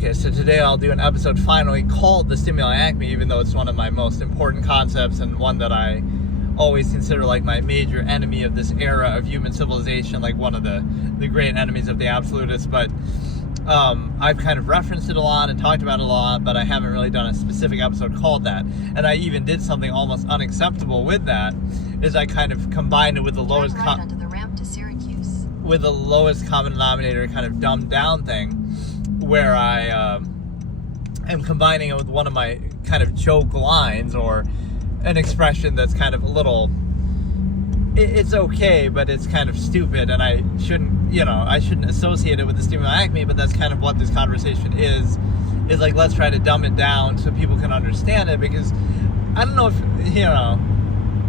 Okay, so today I'll do an episode finally called the Stimuli Acme, even though it's one of my most important concepts and one that I always consider like my major enemy of this era of human civilization, like one of the great enemies of the Absolutists. But I've kind of referenced it a lot and talked about it a lot, but I haven't really done a specific episode called that. And I even did something almost unacceptable with that, is I kind of combined it with the lowest onto the ramp to Syracuse. With the lowest common denominator kind of dumbed down thing, where I am combining it with one of my kind of joke lines, or an expression that's kind of a little, it's okay, but it's kind of stupid, and I shouldn't associate it with the Stimuli Acme, but that's kind of what this conversation is like, let's try to dumb it down so people can understand it, because I don't know if,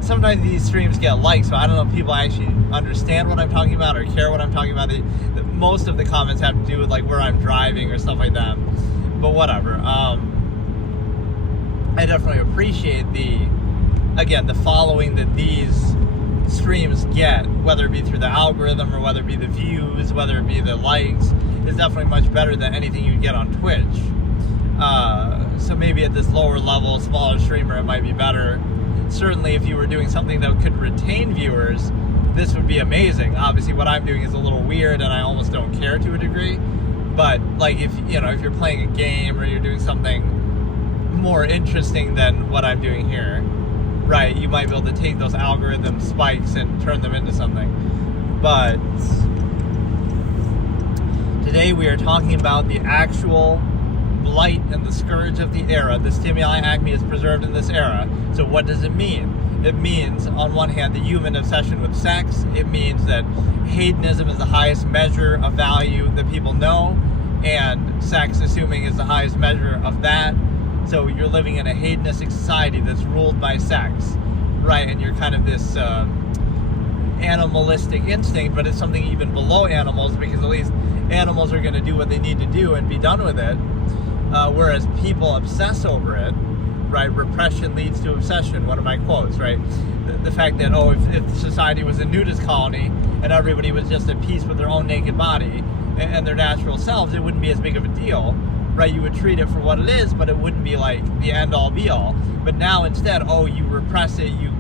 sometimes these streams get likes, so I don't know if people actually understand what I'm talking about or care what I'm talking about. Most of the comments have to do with like where I'm driving or stuff like that, but whatever. I definitely appreciate the following that these streams get, whether it be through the algorithm or whether it be the views, whether it be the likes, is definitely much better than anything you get on Twitch. So maybe at this lower level, smaller streamer, it might be better. Certainly if you were doing something that could retain viewers, this would be amazing. Obviously what I'm doing is a little weird and I almost don't care to a degree, but like if you're playing a game or you're doing something more interesting than what I'm doing here, right, you might be able to take those algorithm spikes and turn them into something. But today we are talking about the actual blight and the scourge of the era. The Stimuli Acme is preserved in this era. So what does it mean? It means, on one hand, the human obsession with sex. It means that hedonism is the highest measure of value that people know, and sex, assuming, is the highest measure of that. So you're living in a hedonistic society that's ruled by sex, right? And you're kind of this animalistic instinct, but it's something even below animals, because at least animals are going to do what they need to do and be done with it. Whereas people obsess over it, right? Repression leads to obsession. One of my quotes, right? The fact that, if society was a nudist colony and everybody was just at peace with their own naked body and their natural selves, it wouldn't be as big of a deal, right? You would treat it for what it is, but it wouldn't be like the end-all be-all. But now instead, you repress it, you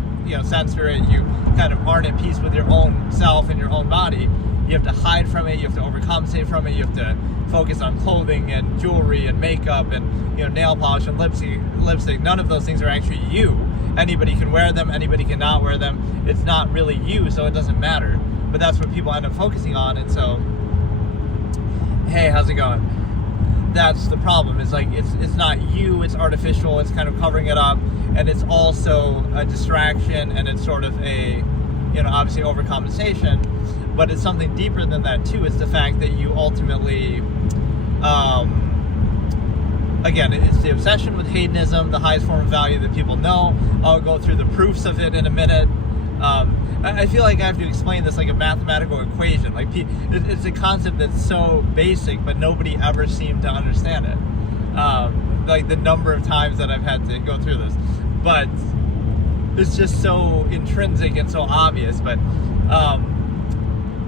censor it, you kind of aren't at peace with your own self and your own body. You have to hide from it, you have to overcompensate from it, you have to focus on clothing and jewelry and makeup and nail polish and lipstick. None of those things are actually you. Anybody can wear them, anybody cannot wear them. It's not really you, so it doesn't matter. But that's what people end up focusing on, and so, hey, how's it going? That's the problem. It's like it's not you, it's artificial, it's kind of covering it up, and it's also a distraction, and it's sort of a obviously overcompensation, but it's something deeper than that too. It's the fact that you ultimately again, it's the obsession with hedonism, the highest form of value that people know. I'll go through the proofs of it in a minute. I feel like I have to explain this like a mathematical equation. Like, it's a concept that's so basic, but nobody ever seemed to understand it. Like the number of times that I've had to go through this, but it's just so intrinsic and so obvious. But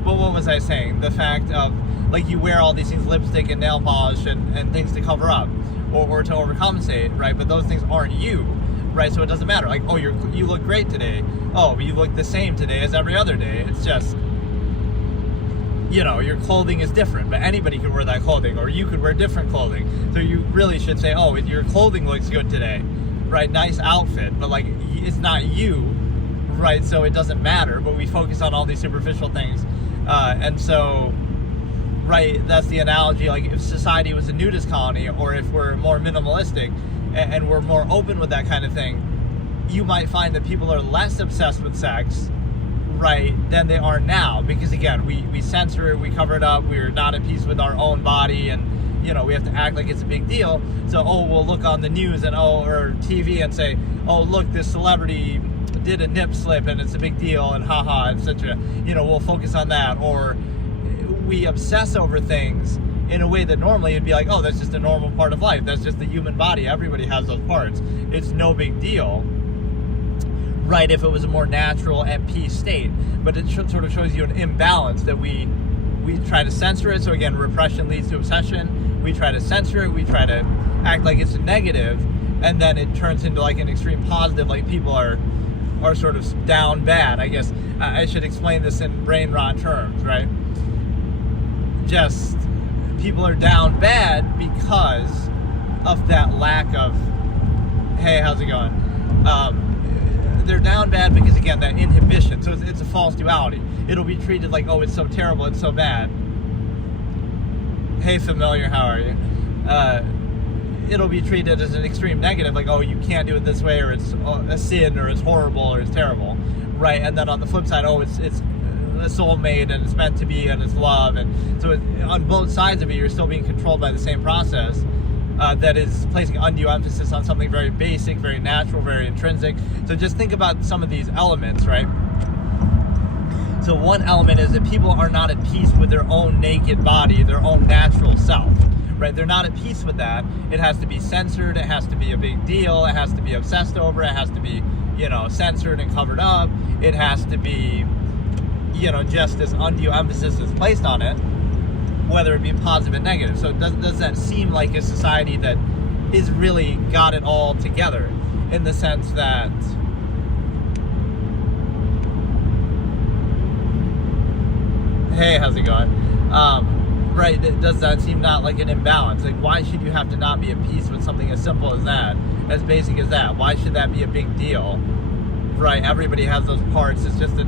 what was I saying? The fact of, like, you wear all these things, lipstick and nail polish and things to cover up or to overcompensate, right? But those things aren't you, right? So it doesn't matter. Like, you look great today. Oh, you look the same today as every other day. It's just, your clothing is different, but anybody could wear that clothing, or you could wear different clothing. So you really should say, your clothing looks good today, right? Nice outfit, but like, it's not you, right? So it doesn't matter, but we focus on all these superficial things. And so, right, that's the analogy. Like, if society was a nudist colony, or if we're more minimalistic and we're more open with that kind of thing, you might find that people are less obsessed with sex, right, than they are now. Because again, we censor it, we cover it up, we're not at peace with our own body, and we have to act like it's a big deal. So we'll look on the news and or TV and say, look, this celebrity did a nip slip and it's a big deal, and haha, etc. We'll focus on that. Or we obsess over things in a way that normally it'd be like, that's just a normal part of life, that's just the human body, everybody has those parts, it's no big deal, right, if it was a more natural at peace state. But it sort of shows you an imbalance that we try to censor it. So again, repression leads to obsession, we try to censor it, we try to act like it's a negative, and then it turns into like an extreme positive, like people are sort of down bad. I guess I should explain this in brain rot terms, right? Just people are down bad because of that lack of, hey, how's it going? They're down bad because, again, that inhibition. So it's a false duality. It'll be treated like, oh, it's so terrible, it's so bad. Hey, familiar, how are you? It'll be treated as an extreme negative, like, oh, you can't do it this way, or it's a sin, or it's horrible, or it's terrible, right? And then on the flip side, oh, it's a soulmate, and it's meant to be, and it's love. And so on both sides of it, you're still being controlled by the same process. That is placing undue emphasis on something very basic, very natural, very intrinsic. So just think about some of these elements, right? So one element is that people are not at peace with their own naked body, their own natural self, right? They're not at peace with that. It has to be censored. It has to be a big deal. It has to be obsessed over. It has to be, censored and covered up. It has to be, just this undue emphasis is placed on it, whether it be positive and negative. So does that seem like a society that is really got it all together, in the sense that hey, how's it going? Right, does that seem not like an imbalance? Like, why should you have to not be at peace with something as simple as that, as basic as that? Why should that be a big deal? Right, everybody has those parts. It's just the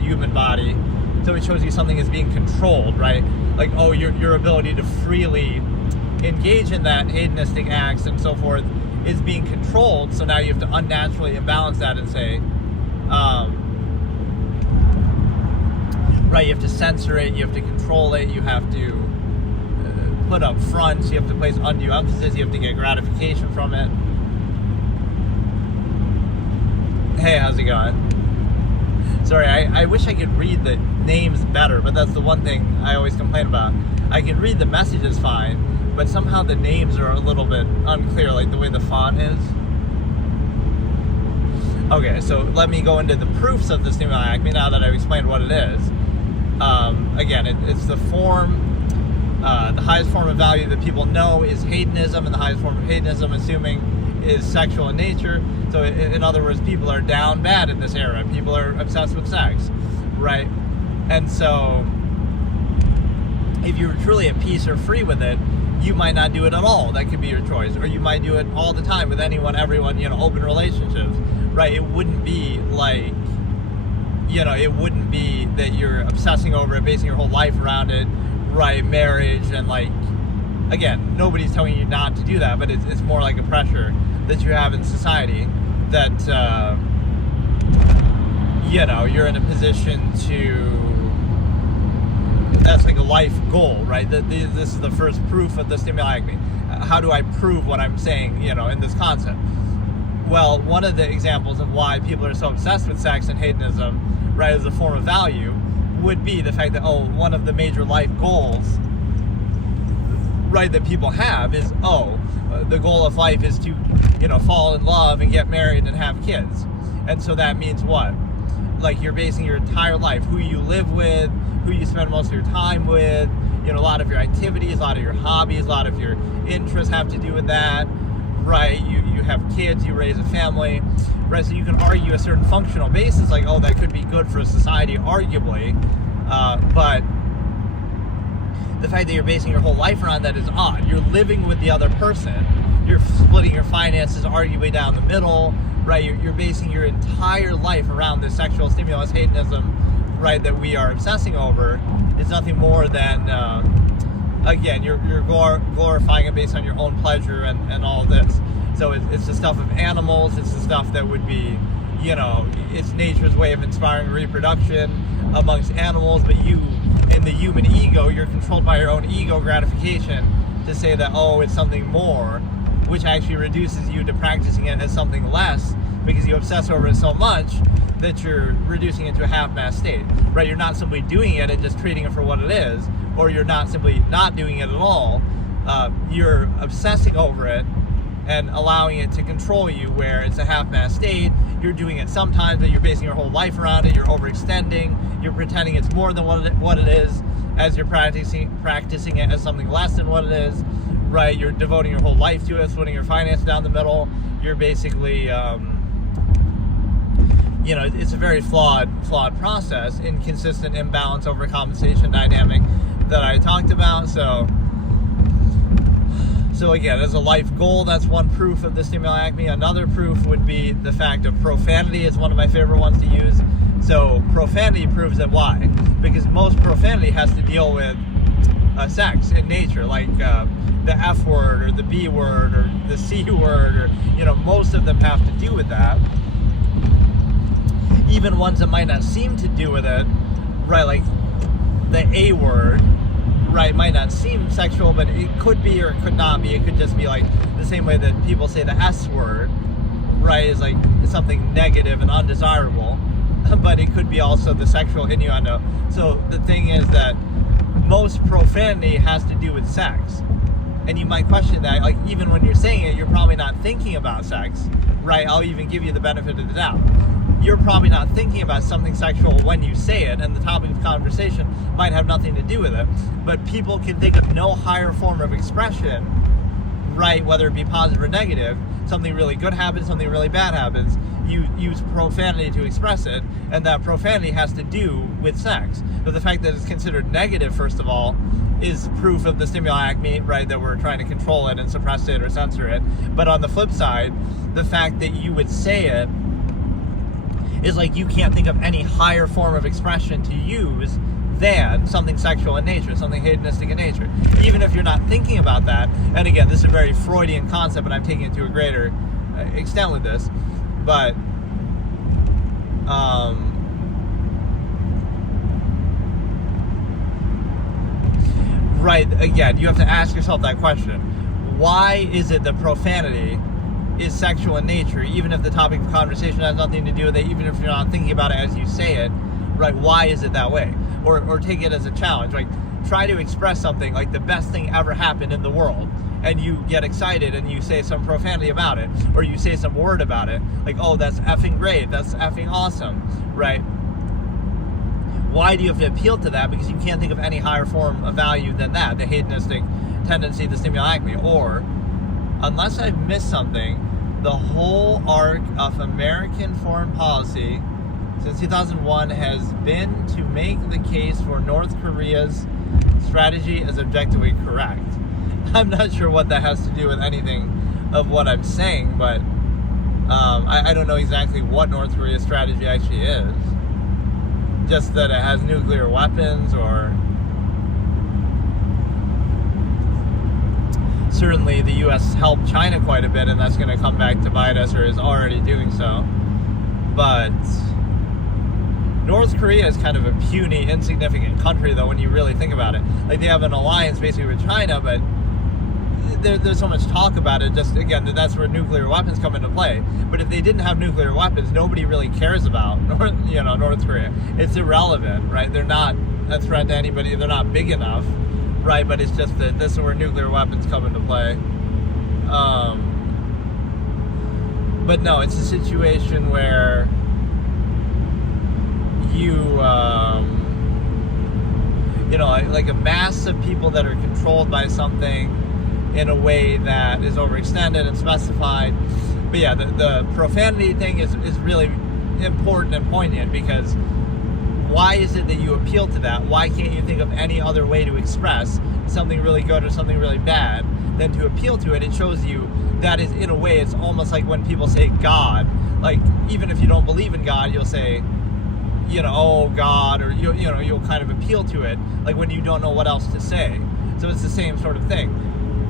human body. So it shows you something is being controlled, right? Like, oh, your ability to freely engage in that hedonistic acts and so forth is being controlled. So now you have to unnaturally imbalance that and say, right, you have to censor it, you have to control it, you have to put up fronts, you have to place undue emphasis, you have to get gratification from it. Hey, how's it going? Sorry, I wish I could read the names better, but that's the one thing I always complain about. I can read the messages fine, but somehow the names are a little bit unclear, like the way the font is. Okay, so let me go into the proofs of the Stimuli Acme now that I've explained what it is. Again, it's the form, the highest form of value that people know is hedonism, and the highest form of hedonism, assuming, is sexual in nature. So in other words, people are down bad in this era. People are obsessed with sex, right? And so if you're truly at peace or free with it, you might not do it at all. That could be your choice. Or you might do it all the time with anyone, everyone, open relationships, right? It wouldn't be like, it wouldn't be that you're obsessing over it, basing your whole life around it, right? Marriage and again, nobody's telling you not to do that, but it's more like a pressure that you have in society that, you're in a position to, that's like a life goal, right? This is the first proof of the Stimuli Acme. How do I prove what I'm saying, in this concept? Well, one of the examples of why people are so obsessed with sex and hedonism, right, as a form of value, would be the fact that, one of the major life goals, right, that people have is, the goal of life is to, fall in love and get married and have kids. And so that means what? Like, you're basing your entire life, who you live with, who you spend most of your time with, a lot of your activities, a lot of your hobbies, a lot of your interests have to do with that, right? You have kids, you raise a family, right? So you can argue a certain functional basis, like, that could be good for a society, arguably, but the fact that you're basing your whole life around that is odd. You're living with the other person. You're splitting your finances arguably down the middle, right? You're basing your entire life around this sexual stimulus, hedonism, right, that we are obsessing over. It's nothing more than, again, you're glorifying it based on your own pleasure and all of this. So it's the stuff of animals. It's the stuff that would be, it's nature's way of inspiring reproduction amongst animals, but you, in the human ego, you're controlled by your own ego gratification to say that, it's something more, which actually reduces you to practicing it as something less, because you obsess over it so much that you're reducing it to a half-mast state, right? You're not simply doing it and just treating it for what it is, or you're not simply not doing it at all. You're obsessing over it and allowing it to control you, where it's a half-mast state. You're doing it sometimes, but you're basing your whole life around it. You're overextending. You're pretending it's more than what it is, as you're practicing it as something less than what it is. right? You're devoting your whole life to it, splitting your finance down the middle. You're basically, it's a very flawed process, inconsistent imbalance overcompensation dynamic that I talked about. So again, as a life goal, that's one proof of the stimuli acme. Another proof would be the fact of profanity is one of my favorite ones to use. So profanity proves it. Why? Because most profanity has to deal with sex in nature, like the F word or the B word or the C word, or most of them have to do with that. Even ones that might not seem to do with it, right? Like the A word, right, might not seem sexual, but it could be or it could not be. It could just be like the same way that people say the S word, right, is like something negative and undesirable, but it could be also the sexual innuendo. So the thing is that most profanity has to do with sex. And you might question that, like, even when you're saying it, you're probably not thinking about sex, right? I'll even give you the benefit of the doubt. You're probably not thinking about something sexual when you say it, and the topic of conversation might have nothing to do with it. But people can think of no higher form of expression, right, whether it be positive or negative. Something really good happens, something really bad happens. You use profanity to express it, and that profanity has to do with sex. But the fact that it's considered negative, first of all, is proof of the stimuli acme, right, that we're trying to control it and suppress it or censor it. But on the flip side, the fact that you would say it is like you can't think of any higher form of expression to use than something sexual in nature, something hedonistic in nature. Even if you're not thinking about that, and again, this is a very Freudian concept, and I'm taking it to a greater extent with this, but right, again, you have to ask yourself that question. Why is it that profanity is sexual in nature, even if the topic of conversation has nothing to do with it, even if you're not thinking about it as you say it, right? Why is it that way? Or take it as a challenge, like try to express something like the best thing ever happened in the world, and you get excited and you say some profanity about it, or you say some word about it, like, oh, that's effing great, that's effing awesome, right? Why do you have to appeal to that? Because you can't think of any higher form of value than that, the hedonistic tendency, the stimuli acme. Or, unless I've missed something, the whole arc of American foreign policy since 2001 has been to make the case for North Korea's strategy as objectively correct. I'm not sure what that has to do with anything of what I'm saying, but I don't know exactly what North Korea's strategy actually is. Just that it has nuclear weapons, or certainly the U.S. helped China quite a bit, and that's going to come back to bite us, or is already doing so. But North Korea is kind of a puny, insignificant country, though, when you really think about it. Like, they have an alliance basically with China, but there's so much talk about it. Just, again, that's where nuclear weapons come into play. But if they didn't have nuclear weapons, nobody really cares about North Korea. It's irrelevant, right? They're not a threat to anybody. They're not big enough, right? But it's just that this is where nuclear weapons come into play. But no, it's a situation where like a mass of people that are controlled by something in a way that is overextended and specified. But yeah, the profanity thing is really important and poignant, because why is it that you appeal to that? Why can't you think of any other way to express something really good or something really bad than to appeal to it? It shows you that is, in a way, it's almost like when people say God. Like, even if you don't believe in God, you'll say, oh God, or you'll kind of appeal to it, like when you don't know what else to say. So it's the same sort of thing.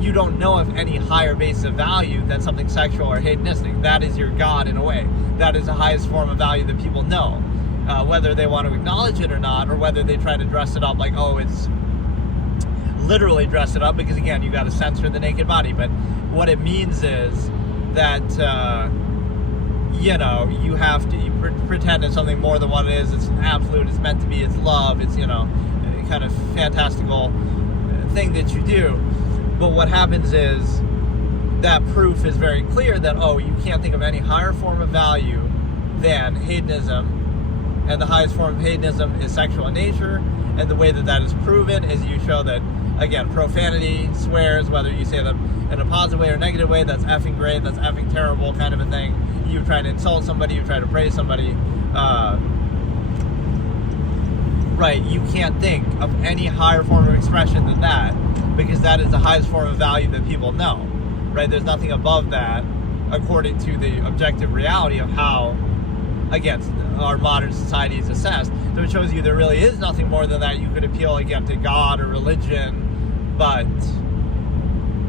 You don't know of any higher base of value than something sexual or hedonistic. That is your God in a way. That is the highest form of value that people know, whether they want to acknowledge it or not, or whether they try to dress it up like, oh, it's literally dress it up, because again, you got to censor the naked body. But what it means is that you have to pretend it's something more than what it is. It's an absolute, it's meant to be, it's love, it's, kind of fantastical thing that you do. But what happens is that proof is very clear that, oh, you can't think of any higher form of value than hedonism, and the highest form of hedonism is sexual in nature. And the way that is proven is you show that again, profanity, swears, whether you say them in a positive way or negative way, that's effing great, that's effing terrible kind of a thing. You try to insult somebody, you try to praise somebody, right, you can't think of any higher form of expression than that, because that is the highest form of value that people know, right? There's nothing above that according to the objective reality of how, again, our modern society is assessed. So it shows you there really is nothing more than that. You could appeal, again, to God or religion, but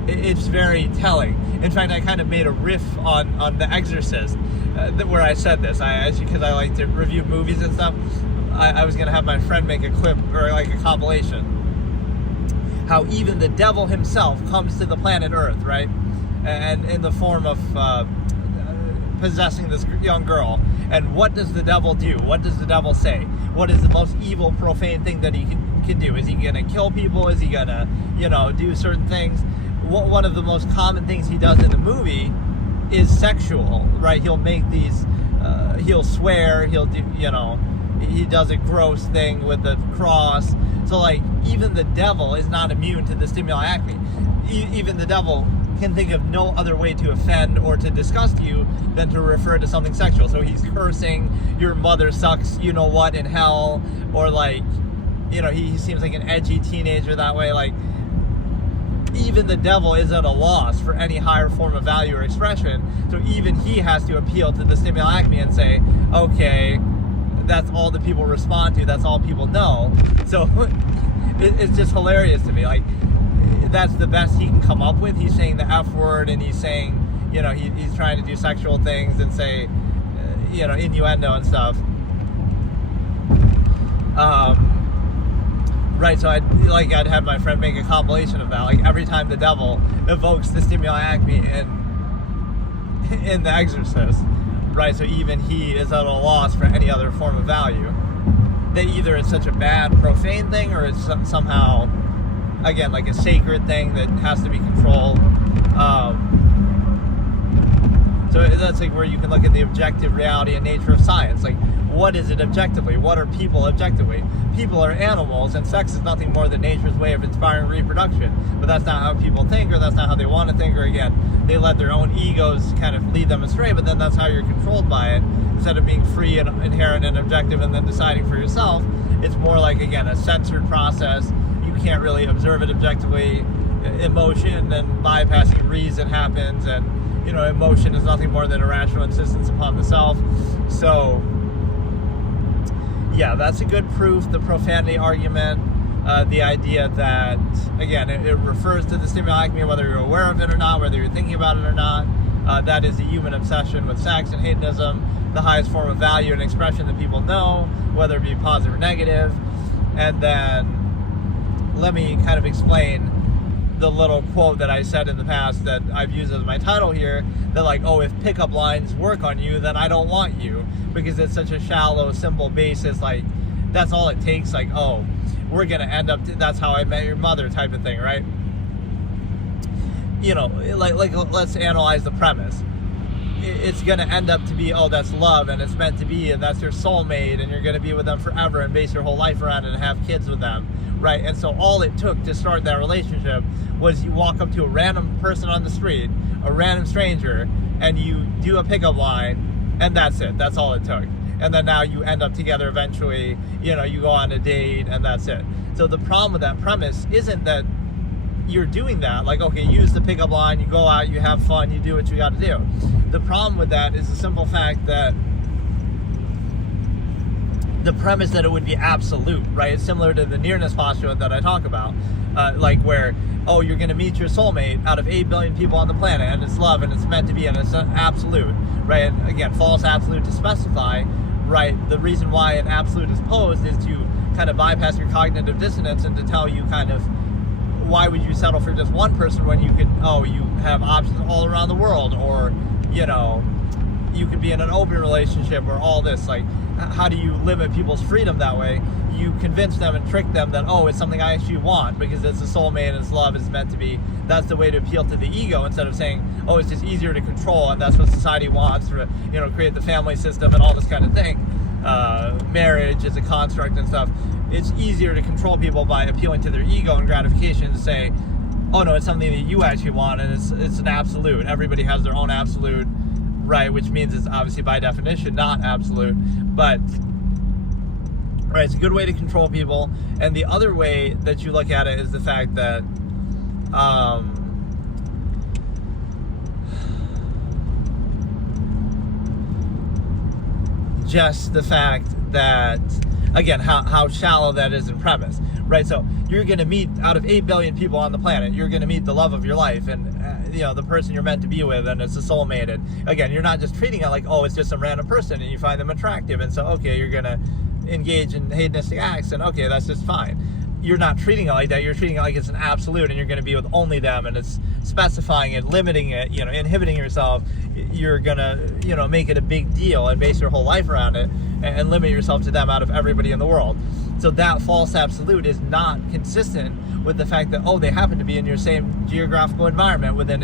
it's very telling. In fact, I kind of made a riff on The Exorcist, where I said this, because I like to review movies and stuff. I was going to have my friend make a clip, or like a compilation, how even the devil himself comes to the planet Earth, right? And in the form of possessing this young girl. And what does the devil do? What does the devil say? What is the most evil, profane thing that he can do? Is he going to kill people? Is he going to, do certain things? One of the most common things he does in the movie is sexual, right? He'll make these, he'll swear, he'll do, he does a gross thing with the cross. So, like, even the devil is not immune to the stimuli acme. Even the devil can think of no other way to offend or to disgust you than to refer to something sexual. So he's cursing, your mother sucks, in hell, or like, he seems like an edgy teenager that way. Like, even the devil is at a loss for any higher form of value or expression. So even he has to appeal to the stimuli acme and say, okay, that's all that people respond to, that's all people know. So it's just hilarious to me. Like, that's the best he can come up with. He's saying the F word, and he's saying, he's trying to do sexual things and say, innuendo and stuff. Right, so I'd have my friend make a compilation of that. Like, every time the devil evokes the stimuli acme in The Exorcist, right? So even he is at a loss for any other form of value. That either it's such a bad, profane thing, or it's somehow, again, like a sacred thing that has to be controlled. So that's like where you can look at the objective reality and nature of science. Like, what is it objectively? What are people objectively? People are animals, and sex is nothing more than nature's way of inspiring reproduction. But that's not how people think, or that's not how they want to think, or again, they let their own egos kind of lead them astray, but then that's how you're controlled by it. Instead of being free and inherent and objective and then deciding for yourself, it's more like, again, a censored process. You can't really observe it objectively. Emotion and bypassing reason happens, and emotion is nothing more than a rational insistence upon the self. So yeah, that's a good proof. The profanity argument, the idea that, again, it refers to the stimuli acme, whether you're aware of it or not, whether you're thinking about it or not. That is a human obsession with sex and hedonism, the highest form of value and expression that people know, whether it be positive or negative. And then let me kind of explain the little quote that I said in the past that I've used as my title here, that like, oh, if pickup lines work on you, then I don't want you, because it's such a shallow, simple basis. Like, that's all it takes. Like, oh, we're gonna end up, that's how I met your mother type of thing, right? Like let's analyze the premise. It's gonna end up to be, oh, that's love, and it's meant to be, and that's your soulmate, and you're gonna be with them forever and base your whole life around it and have kids with them, right? And so all it took to start that relationship was you walk up to a random person on the street, a random stranger, and you do a pickup line, and that's it. That's all it took. And then now you end up together eventually, you go on a date, and that's it. So the problem with that premise isn't that you're doing that, like, okay, use the pickup line, you go out, you have fun, you do what you got to do. The problem with that is the simple fact that the premise that it would be absolute, right? It's similar to the nearness postulate that I talk about, like where, oh, you're going to meet your soulmate out of 8 billion people on the planet, and it's love, and it's meant to be, and it's absolute, right? And again, false absolute to specify, right? The reason why an absolute is posed is to kind of bypass your cognitive dissonance and to tell you kind of, why would you settle for just one person when you could, you have options all around the world, or, you could be in an open relationship, or all this. Like, how do you limit people's freedom that way? You convince them and trick them that, oh, it's something I actually want because it's a soulmate and it's love, it's meant to be. That's the way to appeal to the ego, instead of saying, oh, it's just easier to control and that's what society wants, to, create the family system and all this kind of thing. Marriage is a construct and stuff. it's easier to control people by appealing to their ego and gratification to say, oh no, it's something that you actually want, and it's an absolute. Everybody has their own absolute, right? Which means it's obviously by definition not absolute, but right, it's a good way to control people. And the other way that you look at it is the fact that just the fact that, again, how shallow that is in premise, right? So you're going to meet, out of 8 billion people on the planet, you're going to meet the love of your life, and the person you're meant to be with, and it's a soulmate. And again, you're not just treating it like, oh, it's just some random person and you find them attractive, and so okay, you're going to engage in hedonistic acts, and okay, that's just fine. You're not treating it like that. You're treating it like it's an absolute, and you're going to be with only them, and it's specifying it, limiting it, inhibiting yourself. You're going to, make it a big deal and base your whole life around it, and limit yourself to them out of everybody in the world. So that false absolute is not consistent with the fact that, oh, they happen to be in your same geographical environment within,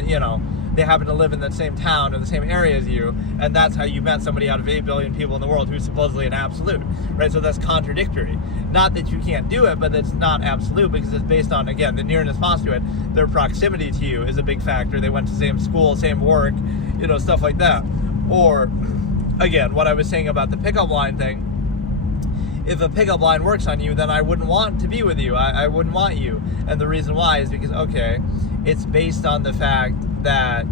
they happen to live in the same town or the same area as you, and that's how you met somebody out of 8 billion people in the world who's supposedly an absolute, right? So that's contradictory. Not that you can't do it, but it's not absolute, because it's based on, again, the nearness postulate. Their proximity to you is a big factor. They went to the same school, same work, stuff like that. Or, again, what I was saying about the pickup line thing, if a pickup line works on you, then I wouldn't want to be with you. I wouldn't want you. And the reason why is because, okay, it's based on the fact that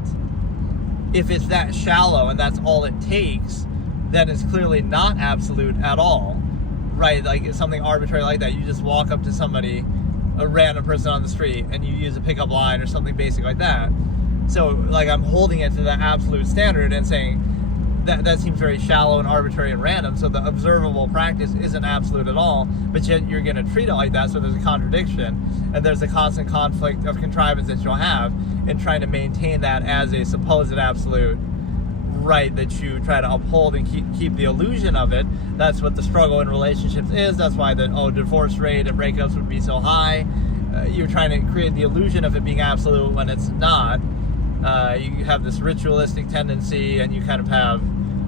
if it's that shallow and that's all it takes, then it's clearly not absolute at all, right? Like it's something arbitrary like that. You just walk up to somebody, a random person on the street, and you use a pickup line or something basic like that. So like I'm holding it to the absolute standard and saying that seems very shallow and arbitrary and random, so the observable practice isn't absolute at all, but yet you're going to treat it like that, so there's a contradiction, and there's a constant conflict of contrivance that you'll have in trying to maintain that as a supposed absolute, right, that you try to uphold and keep the illusion of it. That's what the struggle in relationships is. That's why the divorce rate and breakups would be so high. You're trying to create the illusion of it being absolute when it's not. You have this ritualistic tendency, and you kind of have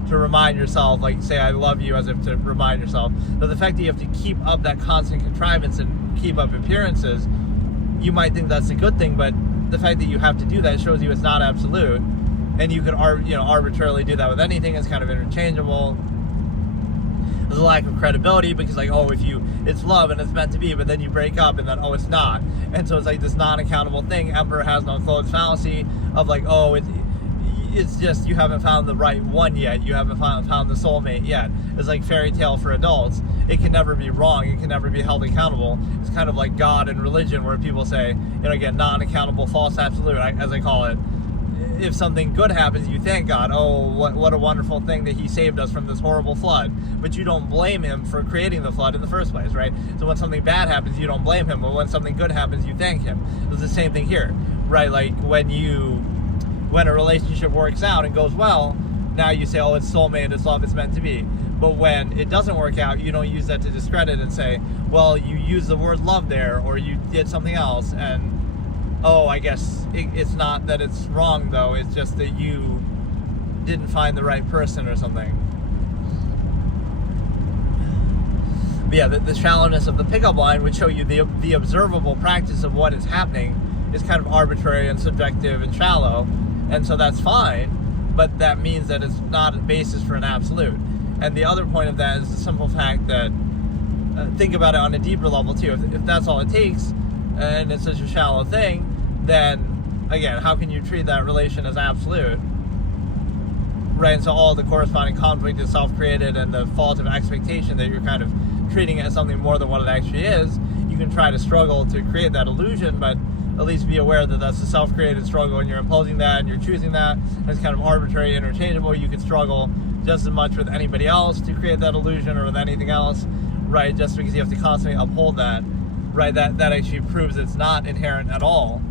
to remind yourself, like say I love you, as if to remind yourself. But the fact that you have to keep up that constant contrivance and keep up appearances, you might think that's a good thing, but the fact that you have to do that shows you it's not absolute, and you could arbitrarily do that with anything. It's kind of interchangeable. There's a lack of credibility, because like, oh, it's love and it's meant to be, but then you break up and then, oh, it's not. And so it's like this non-accountable thing. Emperor has no clothes fallacy of like, oh, it's just you haven't found the right one yet. You haven't found the soulmate yet. It's like fairy tale for adults. It can never be wrong. It can never be held accountable. It's kind of like God and religion, where people say, again, non-accountable, false absolute, as I call it. If something good happens, you thank God. Oh, what a wonderful thing that he saved us from this horrible flood. But you don't blame him for creating the flood in the first place, right? So when something bad happens, you don't blame him. But when something good happens, you thank him. It's the same thing here, right? Like when a relationship works out and goes well, now you say, oh, it's soulmate, it's love, it's meant to be. But when it doesn't work out, you don't use that to discredit and say, well, you used the word love there, or you did something else, and oh, I guess it's not that it's wrong, though. It's just that you didn't find the right person or something. But yeah, the shallowness of the pickup line would show you the observable practice of what is happening is kind of arbitrary and subjective and shallow, and so that's fine, but that means that it's not a basis for an absolute. And the other point of that is the simple fact that, think about it on a deeper level too. If that's all it takes, and it's such a shallow thing, then again, how can you treat that relation as absolute? Right, and so all the corresponding conflict is self-created, and the fault of expectation that you're kind of treating it as something more than what it actually is. You can try to struggle to create that illusion, but at least be aware that that's a self-created struggle, and you're imposing that, and you're choosing that, and it's kind of arbitrary, interchangeable. You could struggle just as much with anybody else to create that illusion, or with anything else, right? Just because you have to constantly uphold that, right? That actually proves it's not inherent at all,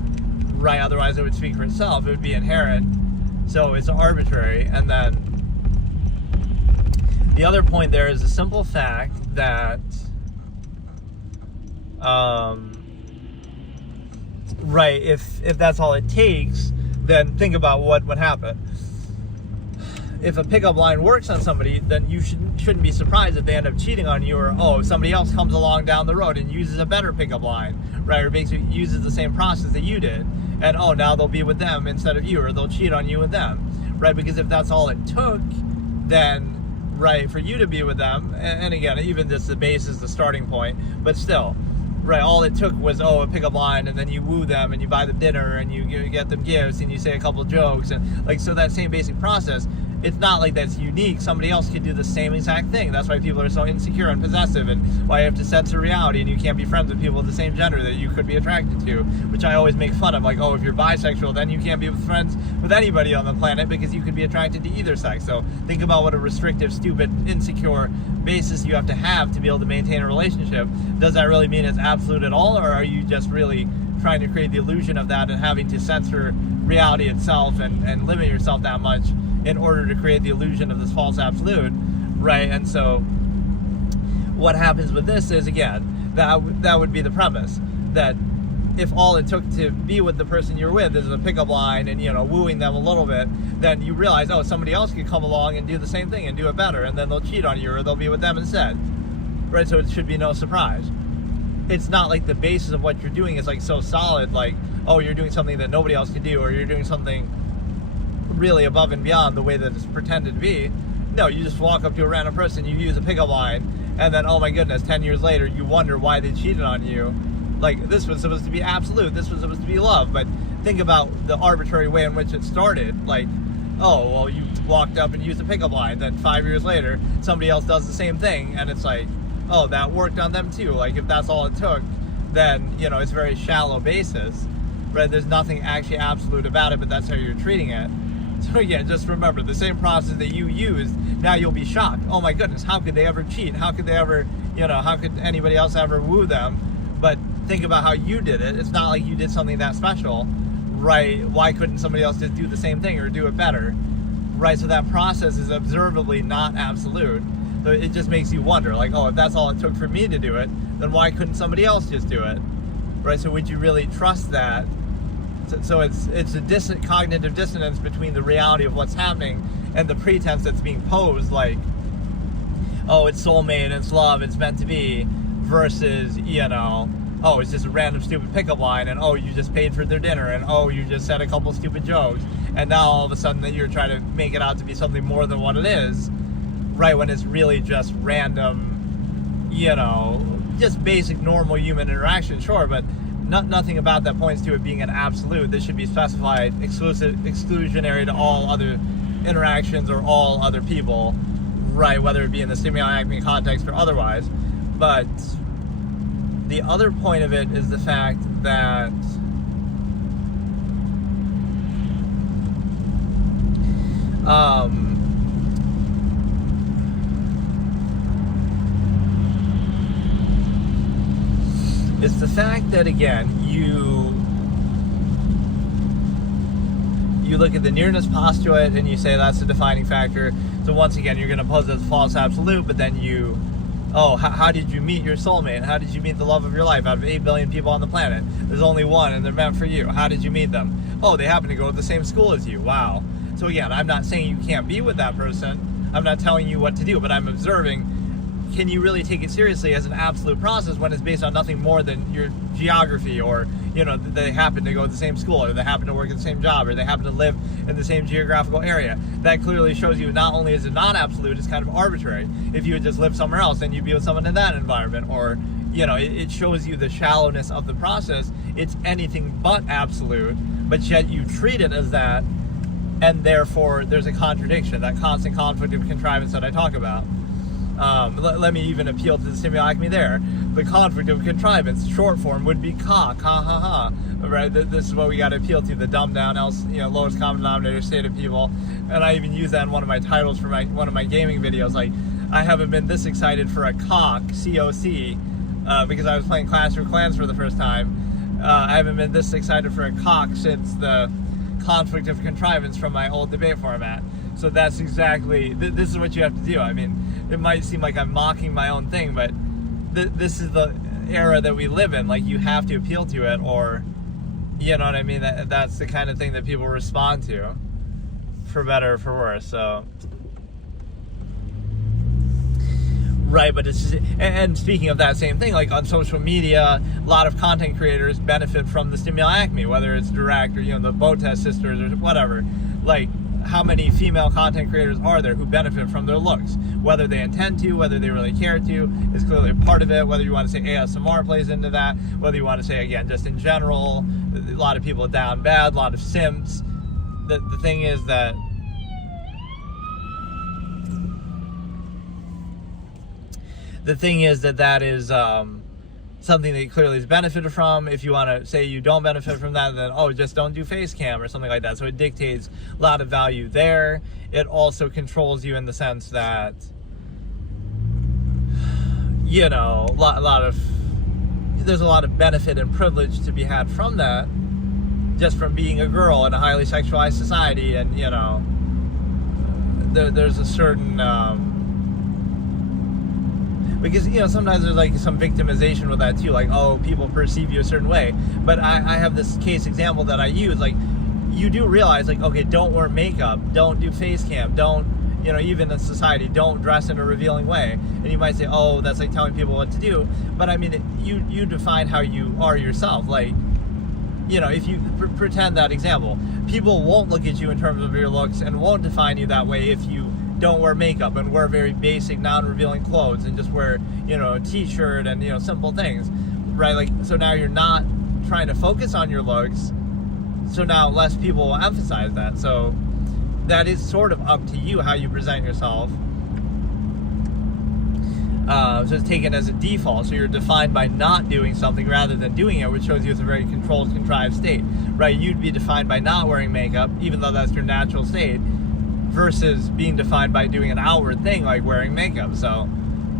right? Otherwise it would speak for itself. It would be inherent. So it's arbitrary. And then the other point there is the simple fact that, right, if that's all it takes, then think about what would happen. if a pickup line works on somebody, then you shouldn't be surprised if they end up cheating on you, or somebody else comes along down the road and uses a better pickup line, right? Or basically uses the same process that you did, and now they'll be with them instead of you, or they'll cheat on you with them, right? Because if that's all it took, then right, for you to be with them, and again, even just the base is the starting point, but still, right, all it took was a pickup line, and then you woo them and you buy them dinner and you get them gifts and you say a couple jokes, and like, so that same basic process, it's not like that's unique. Somebody else could do the same exact thing. That's why people are so insecure and possessive, and why you have to censor reality, and you can't be friends with people of the same gender that you could be attracted to, which I always make fun of, like, if you're bisexual, then you can't be friends with anybody on the planet because you could be attracted to either sex. So think about what a restrictive, stupid, insecure basis you have to be able to maintain a relationship. Does that really mean it's absolute at all, or are you just really trying to create the illusion of that and having to censor reality itself and limit yourself that much in order to create the illusion of this false absolute, right? And so what happens with this is, again, that would be the premise, that if all it took to be with the person you're with is a pickup line and, wooing them a little bit, then you realize, somebody else could come along and do the same thing and do it better, and then they'll cheat on you, or they'll be with them instead, right? So it should be no surprise. It's not like the basis of what you're doing is like so solid, like, you're doing something that nobody else can do, or you're doing something really above and beyond the way that it's pretended to be. No, you just walk up to a random person, you use a pickup line, and then, oh my goodness, 10 years later, you wonder why they cheated on you. Like, this was supposed to be absolute, this was supposed to be love, but think about the arbitrary way in which it started. Like, you walked up and used a pickup line, then 5 years later, somebody else does the same thing, and it's like, that worked on them too. Like, if that's all it took, then, it's a very shallow basis, right? There's nothing actually absolute about it, but that's how you're treating it. So again, just remember, the same process that you used, now you'll be shocked. Oh my goodness, how could they ever cheat? How could they ever, how could anybody else ever woo them? But think about how you did it. It's not like you did something that special, right? Why couldn't somebody else just do the same thing or do it better, right? So that process is observably not absolute. So it just makes you wonder, like, if that's all it took for me to do it, then why couldn't somebody else just do it, right? So would you really trust that? So it's a cognitive dissonance between the reality of what's happening and the pretense that's being posed, like, it's soulmate, it's love, it's meant to be, versus, it's just a random stupid pickup line, and you just paid for their dinner, and you just said a couple stupid jokes, and now all of a sudden that you're trying to make it out to be something more than what it is, right? When it's really just random, just basic normal human interaction, sure, but nothing about that points to it being an absolute. This should be specified exclusionary to all other interactions or all other people, right? Whether it be in the Stimuli Acme context or otherwise. But the other point of it is the fact that it's the fact that, again, you look at the nearness postulate and you say that's the defining factor. So once again, you're going to pose it as false absolute, but then how did you meet your soulmate? How did you meet the love of your life? Out of 8 billion people on the planet, there's only one, and they're meant for you. How did you meet them? They happen to go to the same school as you. Wow. So again, I'm not saying you can't be with that person. I'm not telling you what to do, but I'm observing, can you really take it seriously as an absolute process when it's based on nothing more than your geography, or, they happen to go to the same school, or they happen to work at the same job, or they happen to live in the same geographical area? That clearly shows you not only is it not absolute, it's kind of arbitrary. If you had just lived somewhere else, then you'd be with someone in that environment, or, it shows you the shallowness of the process. It's anything but absolute, but yet you treat it as that, and therefore there's a contradiction, that constant conflict of contrivance that I talk about. Let me even appeal to the Stimuli Acme there. The conflict of contrivance, short form, would be cock, ha ha ha. Right? This is what we got to appeal to, the dumbed down, lowest common denominator state of people. And I even use that in one of my titles for one of my gaming videos. Like, I haven't been this excited for a cock, C-O-C, because I was playing Clash of Clans for the first time. I haven't been this excited for a cock since the conflict of contrivance from my old debate format. So that's exactly, this is what you have to do. I mean, it might seem like I'm mocking my own thing, but this is the era that we live in. Like, you have to appeal to it, or, you know what I mean? That's the kind of thing that people respond to, for better or for worse. So Right, but it's just, and speaking of that same thing, like on social media, a lot of content creators benefit from the Stimuli Acme, whether it's direct or, the Botez sisters or whatever. Like, how many female content creators are there who benefit from their looks? Whether they intend to, whether they really care to, is clearly a part of it. Whether you want to say ASMR plays into that, whether you want to say, again, just in general, a lot of people are down bad, a lot of simps. The thing is that that is something that clearly is benefited from. If you want to say you don't benefit from that, then just don't do face cam or something like that. So it dictates a lot of value there. It also controls you in the sense that, there's a lot of benefit and privilege to be had from that, just from being a girl in a highly sexualized society. And there's a certain because sometimes there's like some victimization with that too, like, oh, people perceive you a certain way. But I have this case example that I use, like, you do realize, like, okay, don't wear makeup, don't do face cam, don't, even in society, don't dress in a revealing way. And you might say, oh, that's like telling people what to do. But I mean, you define how you are yourself. Like, if you pretend that example, people won't look at you in terms of your looks and won't define you that way if you don't wear makeup and wear very basic, non-revealing clothes and just wear, a t-shirt and, simple things, right? Like, so now you're not trying to focus on your looks, so now less people will emphasize that. So that is sort of up to you how you present yourself. So it's taken as a default, so you're defined by not doing something rather than doing it, which shows you it's a very controlled, contrived state, right? You'd be defined by not wearing makeup, even though that's your natural state, versus being defined by doing an outward thing like wearing makeup. So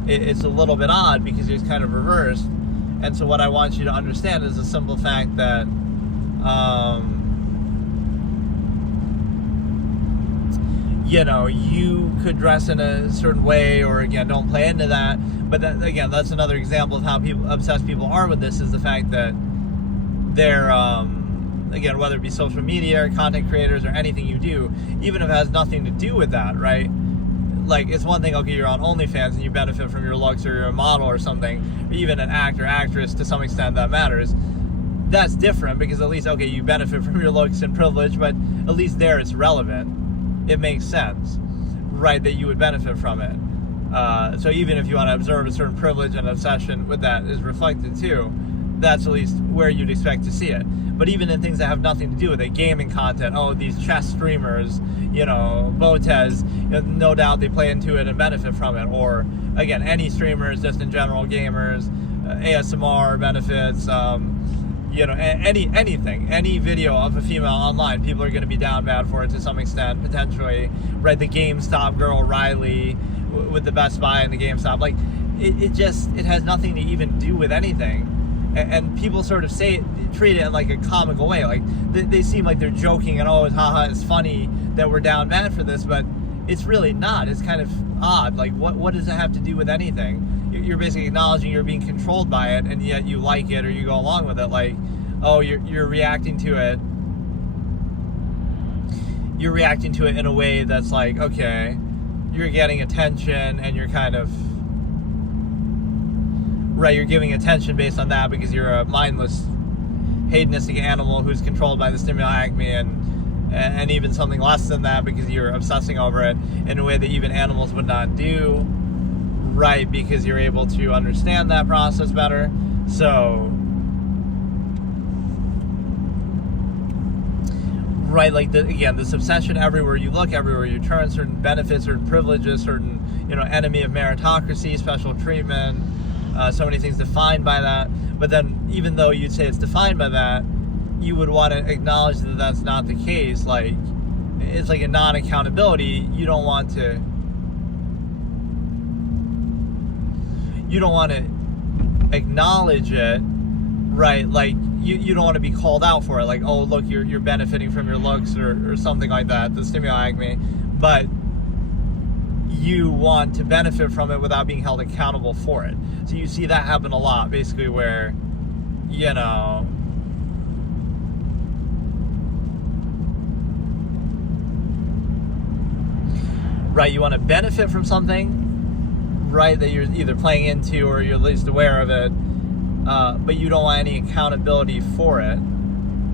it's a little bit odd because it's kind of reversed. And so what I want you to understand is the simple fact that you could dress in a certain way, or again, don't play into that. But that, again, that's another example of how obsessed people are with this, is the fact that they're again, whether it be social media or content creators or anything you do, even if it has nothing to do with that, right? Like, it's one thing, okay, you're on OnlyFans and you benefit from your looks, or you're a model or something, or even an actor, actress, to some extent that matters. That's different because at least, okay, you benefit from your looks and privilege, but at least there it's relevant. It makes sense, right, that you would benefit from it. So even if you want to observe a certain privilege and obsession with that is reflected too, that's at least where you'd expect to see it. But even in things that have nothing to do with it, gaming content, these chess streamers, Botez, no doubt they play into it and benefit from it. Or, again, any streamers, just in general, gamers, ASMR benefits, anything, any video of a female online, people are going to be down bad for it to some extent, potentially, right? The GameStop girl, Riley, with the Best Buy and the GameStop, like, it has nothing to even do with anything. And people sort of treat it in like a comical way. Like, they seem like they're joking and, haha, it's funny that we're down bad for this, but it's really not. It's kind of odd. Like, what does it have to do with anything? You're basically acknowledging you're being controlled by it, and yet you like it or you go along with it. Like, you're reacting to it. You're reacting to it in a way that's like, okay, you're getting attention, and you're kind of, right, you're giving attention based on that because you're a mindless, hedonistic animal who's controlled by the Stimuli Acme, and even something less than that because you're obsessing over it in a way that even animals would not do, right, because you're able to understand that process better. So, right, like, this obsession everywhere you look, everywhere you turn, certain benefits, certain privileges, certain, enemy of meritocracy, special treatment, so many things defined by that. But then, even though you'd say it's defined by that, you would want to acknowledge that that's not the case. Like, it's like a non-accountability. You don't want to acknowledge it, right? Like, you don't want to be called out for it. Like, oh, look, you're benefiting from your looks or something like that, the Stimuli Acme. But you want to benefit from it without being held accountable for it. So you see that happen a lot, basically, where, right, you want to benefit from something, right, that you're either playing into or you're at least aware of it, but you don't want any accountability for it,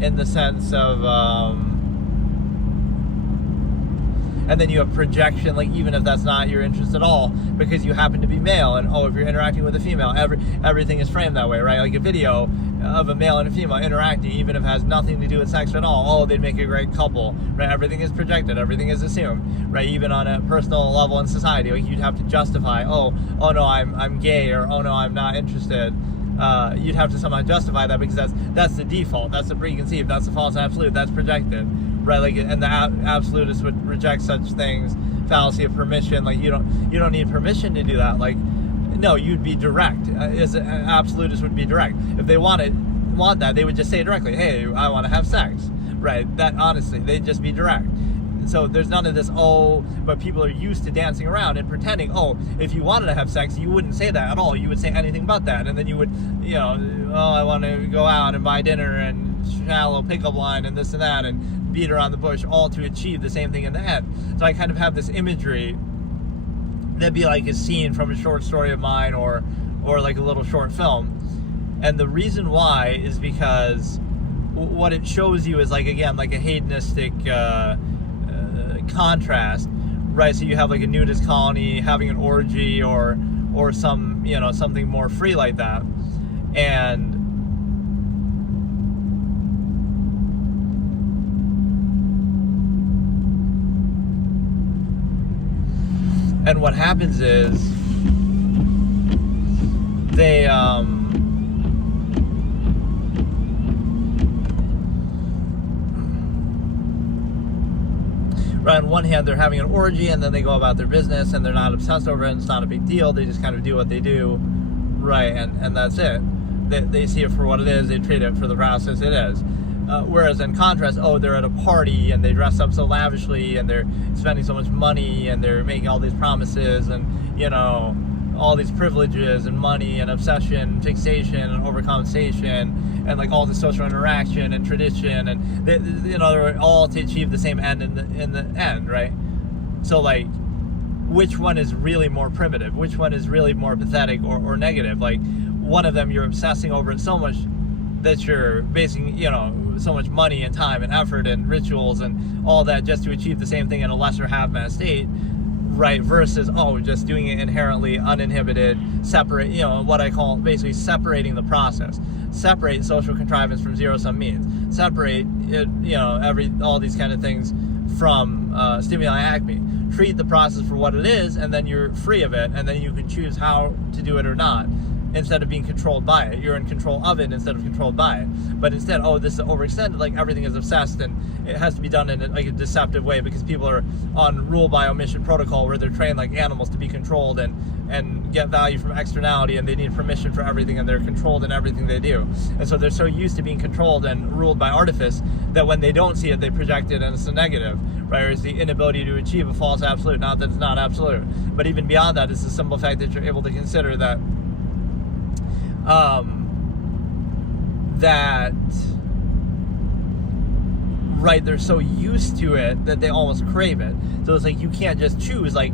in the sense of, and then you have projection, like even if that's not your interest at all, because you happen to be male, and if you're interacting with a female, everything is framed that way, right? Like a video of a male and a female interacting, even if it has nothing to do with sex at all, they'd make a great couple, right? Everything is projected, everything is assumed, right? Even on a personal level in society, like you'd have to justify, oh no, I'm gay, or oh no, I'm not interested. You'd have to somehow justify that, because that's the default, that's the preconceived, that's the false absolute, that's projected, right? Like, and the absolutist would reject such things, fallacy of permission. Like you don't need permission to do that. Like, no, you'd be direct. As an absolutist would be direct. If they want that, they would just say directly, hey, I want to have sex, right? That, honestly, they'd just be direct. So there's none of this, but people are used to dancing around and pretending, if you wanted to have sex, you wouldn't say that at all. You would say anything but that. And then you would, I want to go out and buy dinner and shallow pickup line and this and that and beat around the bush, all to achieve the same thing in the end. So I kind of have this imagery that'd be like a scene from a short story of mine, or like a little short film. And the reason why is because what it shows you is, like, again, like a hedonistic contrast, right? So you have like a nudist colony having an orgy, or some, something more free like that. And what happens is they right, on one hand, they're having an orgy, and then they go about their business, and they're not obsessed over it, and it's not a big deal. They just kind of do what they do, right, and that's it. They see it for what it is. They treat it for the process it is. Whereas in contrast, they're at a party, and they dress up so lavishly, and they're spending so much money, and they're making all these promises, and, all these privileges, and money, and obsession, fixation, and overcompensation, and like all the social interaction and tradition, and they're all to achieve the same end in the end, right? So, like, which one is really more primitive? Which one is really more pathetic or negative? Like, one of them you're obsessing over it so much that you're basing, so much money and time and effort and rituals and all that just to achieve the same thing in a lesser half-mass state, right? Versus, just doing it inherently uninhibited, separate, what I call basically separating the process. Separate social contrivance from zero-sum means. Separate it, all these kind of things from Stimuli Acme. Treat the process for what it is, and then you're free of it, and then you can choose how to do it or not, instead of being controlled by it. You're in control of it instead of controlled by it. But instead, this is overextended, like everything is obsessed, and it has to be done in a deceptive way, because people are on rule by omission protocol, where they're trained like animals to be controlled and get value from externality, and they need permission for everything, and they're controlled in everything they do. And so they're so used to being controlled and ruled by artifice that when they don't see it, they project it, and it's a negative, right? Or it's the inability to achieve a false absolute. Not that it's not absolute, but even beyond that, it's the simple fact that you're able to consider that right, they're so used to it that they almost crave it. So it's like you can't just choose, like,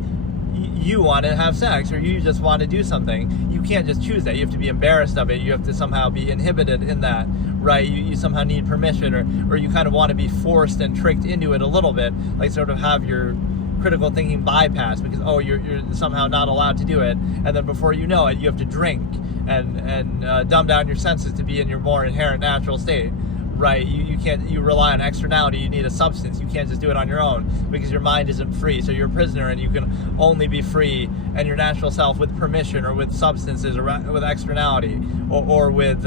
you want to have sex, or you just want to do something. You can't just choose that. You have to be embarrassed of it. You have to somehow be inhibited in that, right? You somehow need permission, or you kind of want to be forced and tricked into it a little bit, like sort of have your critical thinking bypass, because you're somehow not allowed to do it, and then before you know it, you have to drink and dumb down your senses to be in your more inherent natural state, right? You can't, you rely on externality. You need a substance. You can't just do it on your own, because your mind isn't free. So you're a prisoner, and you can only be free and your natural self with permission, or with substances, or with externality, or with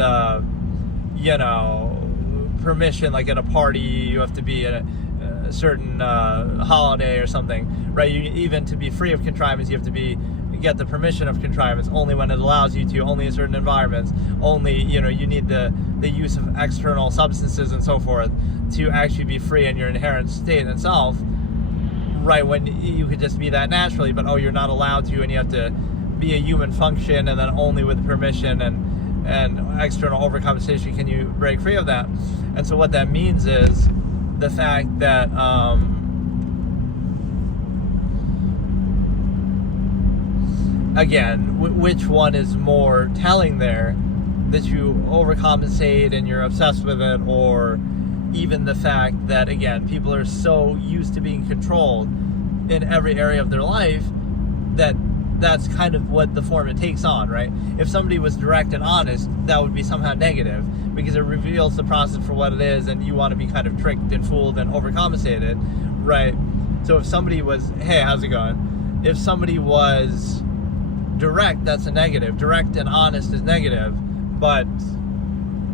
permission. Like at a party, you have to be at a certain holiday or something, right? Even to be free of contrivance, you have to get the permission of contrivance only when it allows you to, only in certain environments, only, you need the use of external substances and so forth to actually be free in your inherent state itself, right? When you could just be that naturally, but you're not allowed to, and you have to be a human function, and then only with permission and external overcompensation can you break free of that. And so what that means is the fact that again, which one is more telling there, that you overcompensate and you're obsessed with it, or even the fact that, again, people are so used to being controlled in every area of their life that that's kind of what the form it takes on, right? If somebody was direct and honest, that would be somehow negative because it reveals the process for what it is, and you want to be kind of tricked and fooled and overcompensated, right? So if somebody was, hey, how's it going? If somebody was direct, that's a negative. Direct and honest is negative, but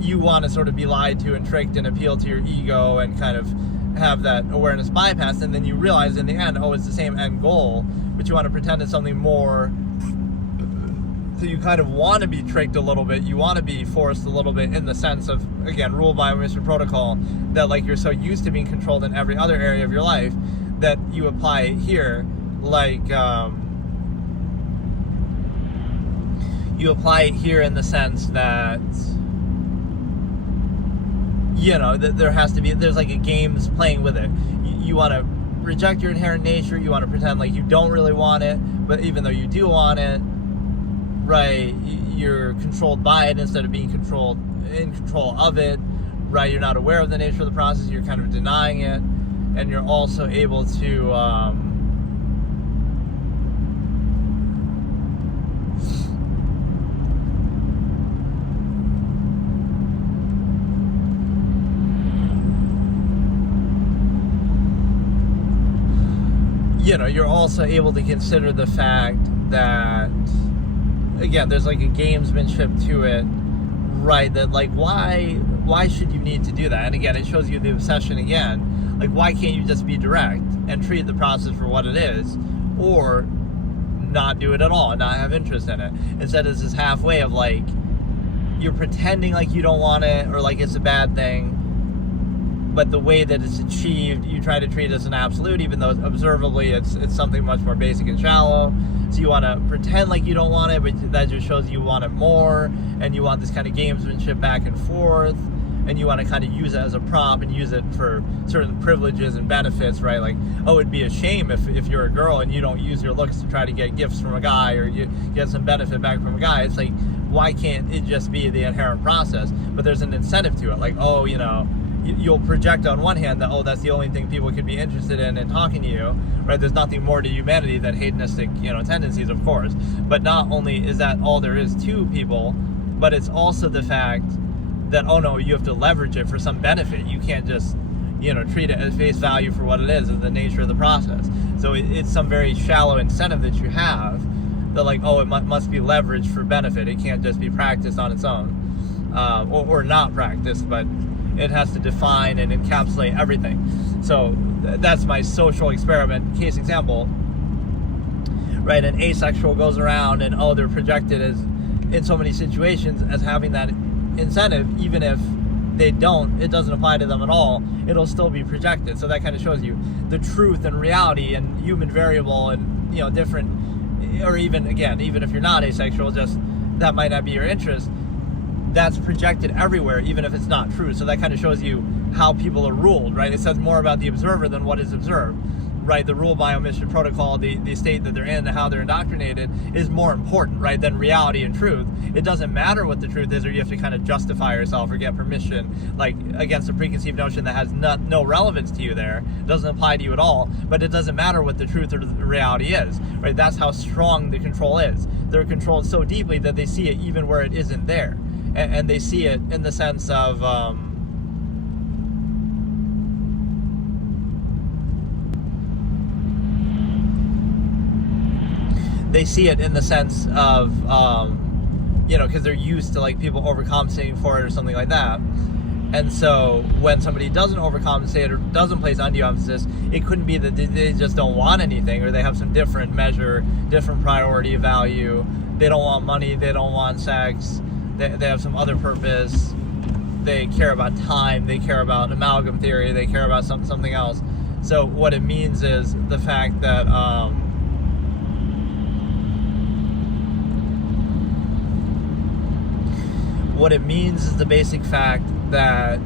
you want to sort of be lied to and tricked and appeal to your ego and kind of have that awareness bypass, and then you realize in the end, oh, it's the same end goal, but you want to pretend it's something more. So you kind of want to be tricked a little bit, you want to be forced a little bit, in the sense of, again, rule by omission protocol, that like you're so used to being controlled in every other area of your life that you apply it here, like you apply it here in the sense that, you know, that there's like a game's playing with it. You want to reject your inherent nature, you want to pretend like you don't really want it, but even though you do want it, right, you're controlled by it instead of being in control of it, right? You're not aware of the nature of the process, you're kind of denying it, and you're also able to you know, you're also able to consider the fact that, again, there's like a gamesmanship to it, right? That like, why should you need to do that? And again, it shows you the obsession again. Like, why can't you just be direct and treat the process for what it is, or not do it at all and not have interest in it? Instead, it's this halfway of like, you're pretending like you don't want it or like it's a bad thing, but the way that it's achieved, you try to treat it as an absolute, even though observably it's something much more basic and shallow. So you want to pretend like you don't want it, but that just shows you want it more, and you want this kind of gamesmanship back and forth, and you want to kind of use it as a prop and use it for certain privileges and benefits, right? Like, oh, it'd be a shame if you're a girl and you don't use your looks to try to get gifts from a guy or you get some benefit back from a guy. It's like, why can't it just be the inherent process? But there's an incentive to it, like, oh, you know, you'll project on one hand that, oh, that's the only thing people could be interested in talking to you, right? There's nothing more to humanity than hedonistic, you know, tendencies, of course. But not only is that all there is to people, but it's also the fact that, oh no, you have to leverage it for some benefit. You can't just, you know, treat it as face value for what it is, as the nature of the process. So it's some very shallow incentive that you have that, like, oh, it must be leveraged for benefit. It can't just be practiced on its own, or not practiced, but it has to define and encapsulate everything. So that's my social experiment case example, right? An asexual goes around and, oh, they're projected as, in so many situations, as having that incentive. Even if they don't, it doesn't apply to them at all, it'll still be projected. So that kind of shows you the truth and reality and human variable and, you know, different, or even, again, even if you're not asexual, just that might not be your interest, that's projected everywhere, even if it's not true. So that kind of shows you how people are ruled, right? It says more about the observer than what is observed, right? The rule by omission protocol, the state that they're in, how they're indoctrinated, is more important, right, than reality and truth. It doesn't matter what the truth is, or you have to kind of justify yourself or get permission, like, against a preconceived notion that has no relevance to you there. It doesn't apply to you at all, but it doesn't matter what the truth or the reality is, right? That's how strong the control is. They're controlled so deeply that they see it even where it isn't there. And they see it in the sense of, you know, because they're used to, like, people overcompensating for it or something like that. And so when somebody doesn't overcompensate or doesn't place undue emphasis, it couldn't be that they just don't want anything, or they have some different measure, different priority value. They don't want money, they don't want sex, they have some other purpose, they care about time, they care about amalgam theory, they care about something else. So what it means is the fact that what it means is the basic fact that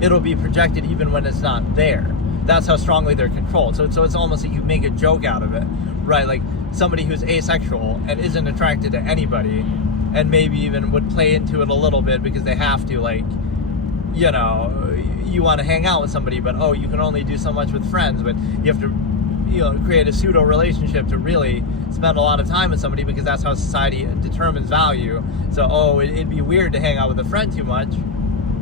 it'll be projected even when it's not there. that's how strongly they're controlled. So it's almost like you make a joke out of it, right? Like somebody who's asexual and isn't attracted to anybody, and maybe even would play into it a little bit because they have to, like, you know, you want to hang out with somebody, but you can only do so much with friends, but you have to, you know, create a pseudo relationship to really spend a lot of time with somebody, because that's how society determines value. So it'd be weird to hang out with a friend too much,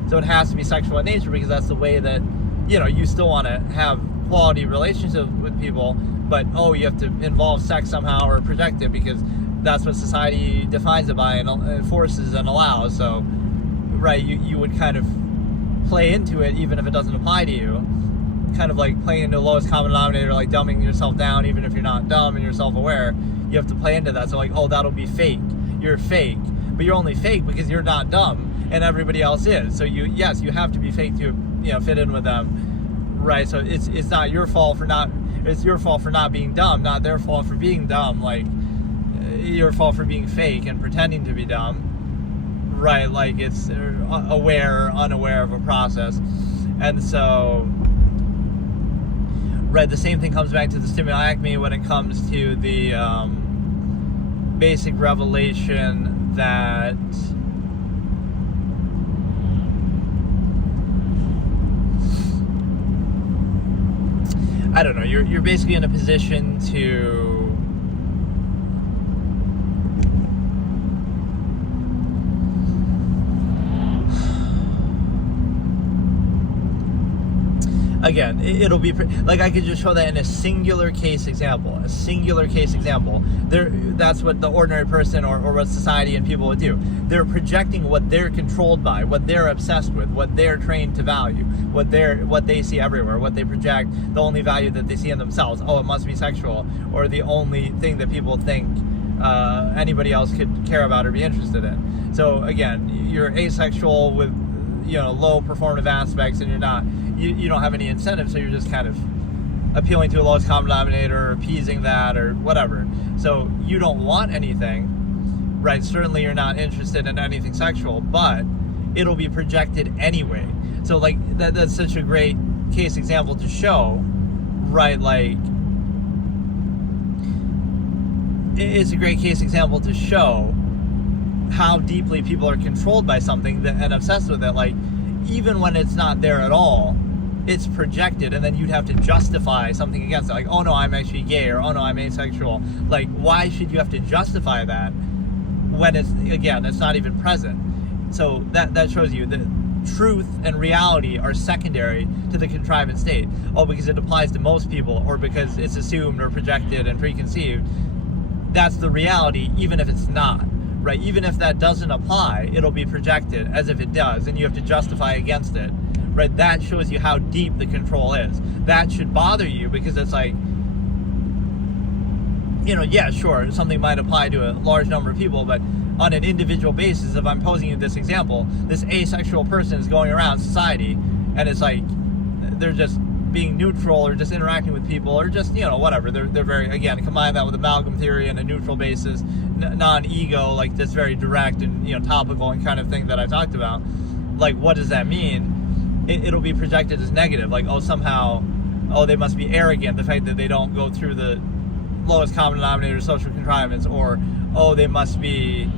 so it has to be sexual in nature, because that's the way that, you know, you still want to have quality relationships with people, but you have to involve sex somehow or project it, because that's what society defines it by and forces and allows. So right, you would kind of play into it even if it doesn't apply to you, kind of like playing into the lowest common denominator, like dumbing yourself down even if you're not dumb and you're self-aware. You have to play into that. So like, that'll be fake, you're fake, but you're only fake because you're not dumb and everybody else is. So you have to be fake to, you know, fit in with them, right? So it's not your fault for not, it's your fault for not being dumb, not their fault for being dumb. Like, your fault for being fake and pretending to be dumb, right? Like, it's aware or unaware of a process. And so, right, the same thing comes back to the Stimuli Acme when it comes to the basic revelation that I don't know, you're basically in a position to again, it'll be like, I could just show that in a singular case example. That's what the ordinary person or what society and people would do. They're projecting what they're controlled by, what they're obsessed with, what they're trained to value, what they see everywhere, what they project, the only value that they see in themselves. It must be sexual, or the only thing that people think anybody else could care about or be interested in. So again, you're asexual with, you know, low performative aspects, and you're not. You don't have any incentive, so you're just kind of appealing to a lowest common denominator, or appeasing that, or whatever. So you don't want anything, right? Certainly you're not interested in anything sexual, but it'll be projected anyway. So like that's such a great case example to show, right? Like, it's a great case example to show how deeply people are controlled by something and obsessed with it. Like, even when it's not there at all, it's projected, and then you'd have to justify something against it. Like, oh no, I'm actually gay, or oh no, I'm asexual. Like, why should you have to justify that when it's not even present? So that shows you that truth and reality are secondary to the contrivance state. Because it applies to most people, or because it's assumed or projected and preconceived. That's the reality, even if it's not. Right, even if that doesn't apply, it'll be projected as if it does, and you have to justify against it. Right, that shows you how deep the control is. That should bother you, because it's like, you know, yeah, sure, something might apply to a large number of people, but on an individual basis, if I'm posing you this example, this asexual person is going around society, and it's like they're just being neutral, or just interacting with people, or just, you know, whatever. They're very, again, combine that with amalgam theory and a neutral basis, non-ego, like this very direct and, you know, topical and kind of thing that I talked about. Like, what does that mean? It'll be projected as negative. Like, somehow, they must be arrogant, the fact that they don't go through the lowest common denominator social contrivance, or they must be,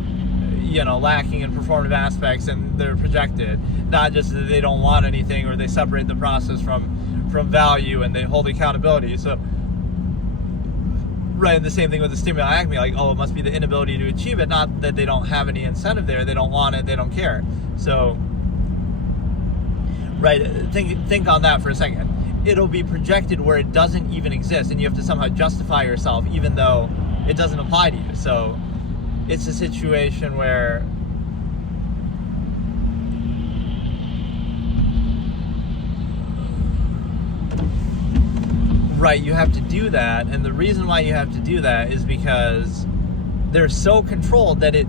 you know, lacking in performative aspects, and they're projected. Not just that they don't want anything, or they separate the process from value, and they hold accountability. So, right, the same thing with the Stimuli Acme, like, it must be the inability to achieve it, not that they don't have any incentive there, they don't want it, they don't care. So, right, think on that for a second. It'll be projected where it doesn't even exist, and you have to somehow justify yourself, even though it doesn't apply to you. So, it's a situation where right, you have to do that, and the reason why you have to do that is because they're so controlled that it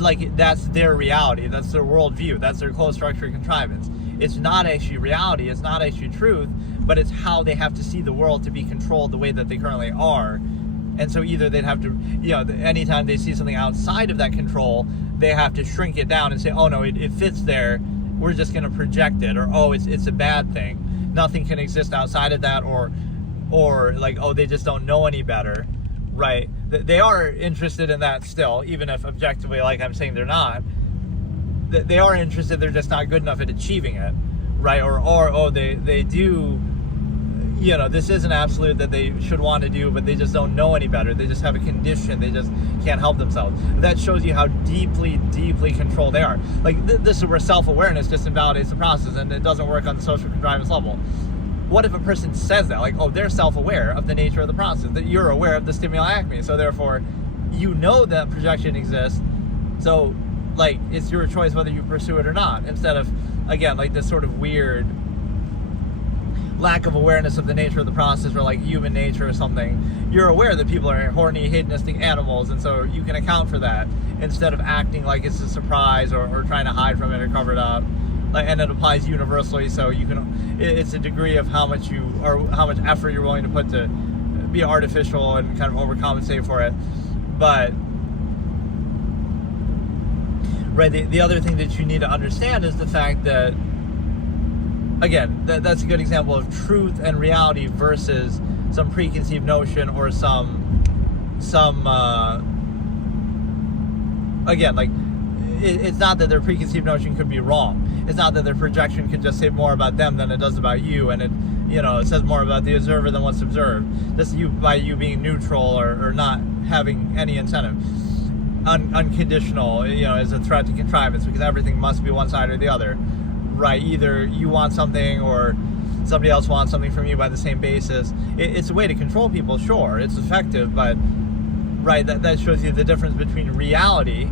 like, that's their reality, that's their worldview, that's their closed structure contrivance. It's not actually reality, it's not actually truth, but it's how they have to see the world to be controlled the way that they currently are. And so either they'd have to, you know, anytime they see something outside of that control, they have to shrink it down and say, oh no, it fits there, we're just going to project it, or it's a bad thing. nothing can exist outside of that, or like, oh, they just don't know any better, right? They are interested in that still, even if objectively, like I'm saying, they're not. They are interested, they're just not good enough at achieving it, right? Or oh, they do, you know, this is an absolute that they should want to do, but they just don't know any better. They just have a condition. They just can't help themselves. That shows you how deeply, deeply controlled they are. Like, this is where self-awareness just invalidates the process, and it doesn't work on the social contrivance level. What if a person says that? Like, oh, they're self-aware of the nature of the process, that you're aware of the stimuli acme, so therefore you know that projection exists, so, like, it's your choice whether you pursue it or not, instead of, again, like this sort of weird lack of awareness of the nature of the process, or like human nature or something. You're aware that people are horny, hedonistic animals, and so you can account for that instead of acting like it's a surprise, or trying to hide from it or cover it up. Like, and it applies universally, so you can, it's a degree of how much effort you're willing to put to be artificial and kind of overcompensate for it. But right, the other thing that you need to understand is the fact that, again, that's a good example of truth and reality versus some preconceived notion, or some again, like, it's not that their preconceived notion could be wrong. It's not that their projection could just say more about them than it does about you, and it, you know, it says more about the observer than what's observed. Just by you being neutral, or not having any incentive. Unconditional, you know, is a threat to contrivance, because everything must be one side or the other. Right, either you want something or somebody else wants something from you by the same basis. It's a way to control people, sure, it's effective, but right, that shows you the difference between reality,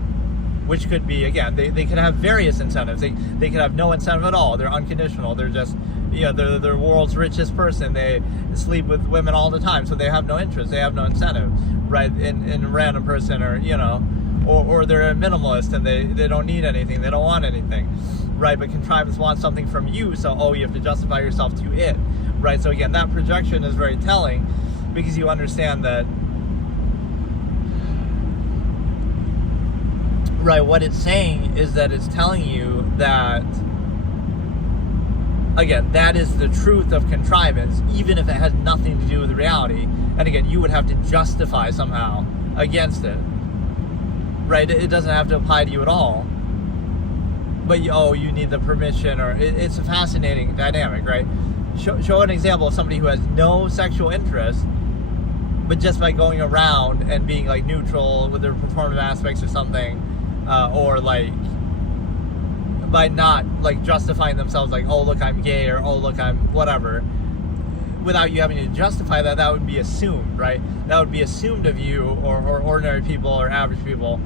which could be, again, they could have various incentives. They could have no incentive at all. They're unconditional. They're just, you know, they're the world's richest person. They sleep with women all the time, so they have no interest. They have no incentive, right, in a random person, or, you know, or they're a minimalist and they don't need anything. They don't want anything. Right, but contrivance wants something from you, so, oh, you have to justify yourself to it, right? So again, that projection is very telling, because you understand that, right, what it's saying is that it's telling you that, again, that is the truth of contrivance, even if it has nothing to do with reality. And again, you would have to justify somehow against it, right? It doesn't have to apply to you at all. But, oh, you need the permission, or it's a fascinating dynamic, right? Show an example of somebody who has no sexual interest, but just by going around and being, like, neutral with their performative aspects or something, or, like, by not, like, justifying themselves, like, oh, look, I'm gay, or oh, look, I'm whatever, without you having to justify that, that would be assumed, right? That would be assumed of you, or ordinary people, or average people.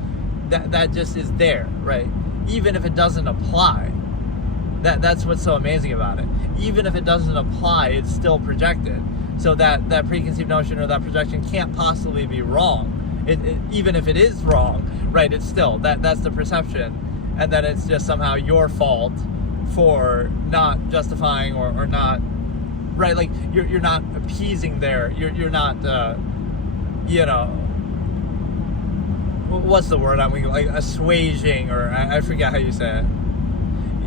That just is there, right? Even if it doesn't apply. That's what's so amazing about it. Even if it doesn't apply, it's still projected. So that preconceived notion or that projection can't possibly be wrong. Even if it is wrong, right, it's still, that's the perception. And then it's just somehow your fault for not justifying, or not, right, like, you're not appeasing you're not, you know, what's the word I'm like, assuaging, or I forget how you say it.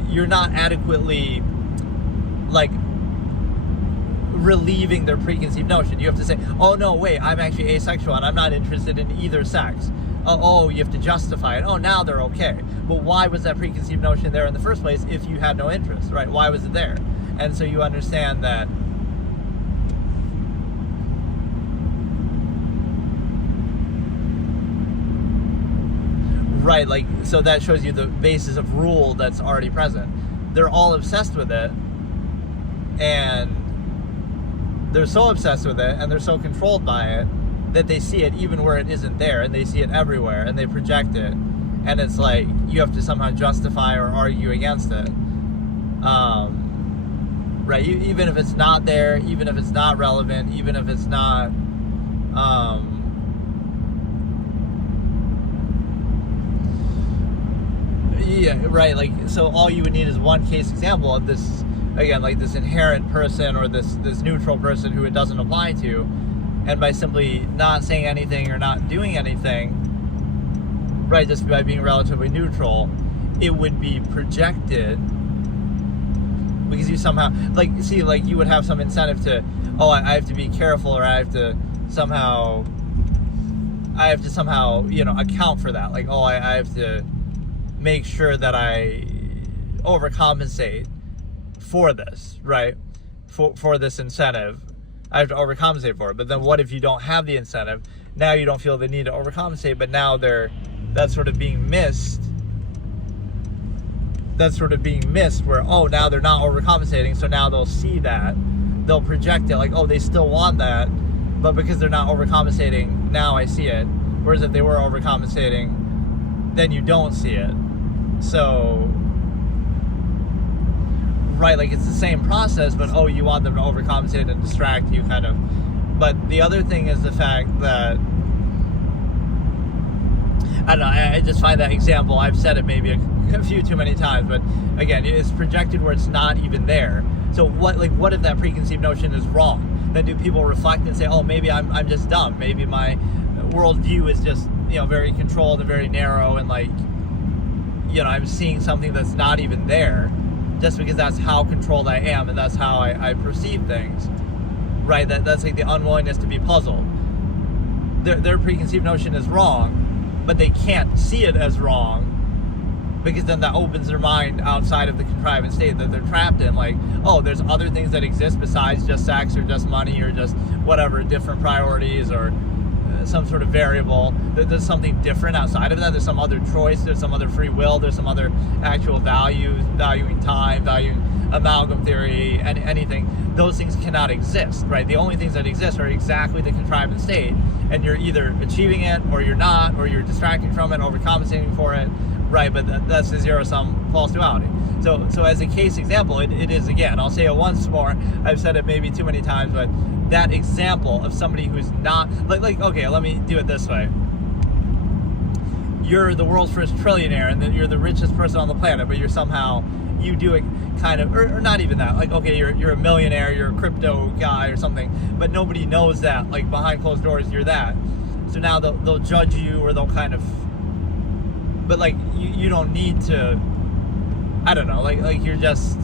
You're not adequately, like, relieving their preconceived notion. You have to say, oh, no, wait, I'm actually asexual and I'm not interested in either sex. Oh, you have to justify it. Oh, now they're okay. But why was that preconceived notion there in the first place if you had no interest, right? Why was it there? And so you understand that, right, like, so that shows you the basis of rule that's already present. They're all obsessed with it, and they're so obsessed with it, and they're so controlled by it, that they see it even where it isn't there, and they see it everywhere, and they project it, and it's like, you have to somehow justify or argue against it. Right, even if it's not there, even if it's not relevant, even if it's not, yeah, right, like, so all you would need is one case example of this, again, like this inherent person, or this neutral person who it doesn't apply to, and by simply not saying anything or not doing anything, right, just by being relatively neutral, it would be projected because you somehow you would have some incentive to, oh, I have to be careful, or I have to somehow account for that. Like, oh, I have to make sure that I overcompensate for this, right? For this incentive, I have to overcompensate for it. But then what if you don't have the incentive? Now you don't feel the need to overcompensate, but now that's sort of being missed. That's sort of being missed where, oh, now they're not overcompensating, so now they'll see that. They'll project it like, oh, they still want that, but because they're not overcompensating, now I see it. Whereas if they were overcompensating, then you don't see it. So, right, like it's the same process, but oh, you want them to overcompensate and distract you, kind of. But the other thing is the fact that, I don't know, I just find that example, I've said it maybe a few too many times, but again, it's projected where it's not even there. So what if that preconceived notion is wrong? Then do people reflect and say, oh, maybe I'm just dumb. Maybe my worldview is just, very controlled and very narrow, and I'm seeing something that's not even there just because that's how controlled I am and that's how I perceive things, right? That's like the unwillingness to be puzzled. Their preconceived notion is wrong, but they can't see it as wrong, because then that opens their mind outside of the contrivance state that they're trapped in. Like, oh, there's other things that exist besides just sex or just money or just whatever, different priorities or some sort of variable. There's something different outside of that. There's some other choice. There's some other free will. There's some other actual values, valuing time, valuing amalgam theory, and anything. Those things cannot exist, right? The only things that exist are exactly the contrivance state, and you're either achieving it or you're not, or you're distracting from it, overcompensating for it. Right, but that's the zero-sum false duality. So as a case example, it is, again, I'll say it once more, I've said it maybe too many times, but that example of somebody who's not, like okay, let me do it this way. You're the world's first trillionaire, and then you're the richest person on the planet, but you do it kind of, or not even that, like, okay, you're a millionaire, you're a crypto guy or something, but nobody knows that, like, behind closed doors, you're that. So now they'll judge you, or they'll kind of, but like you don't need to, I don't know, like you're just,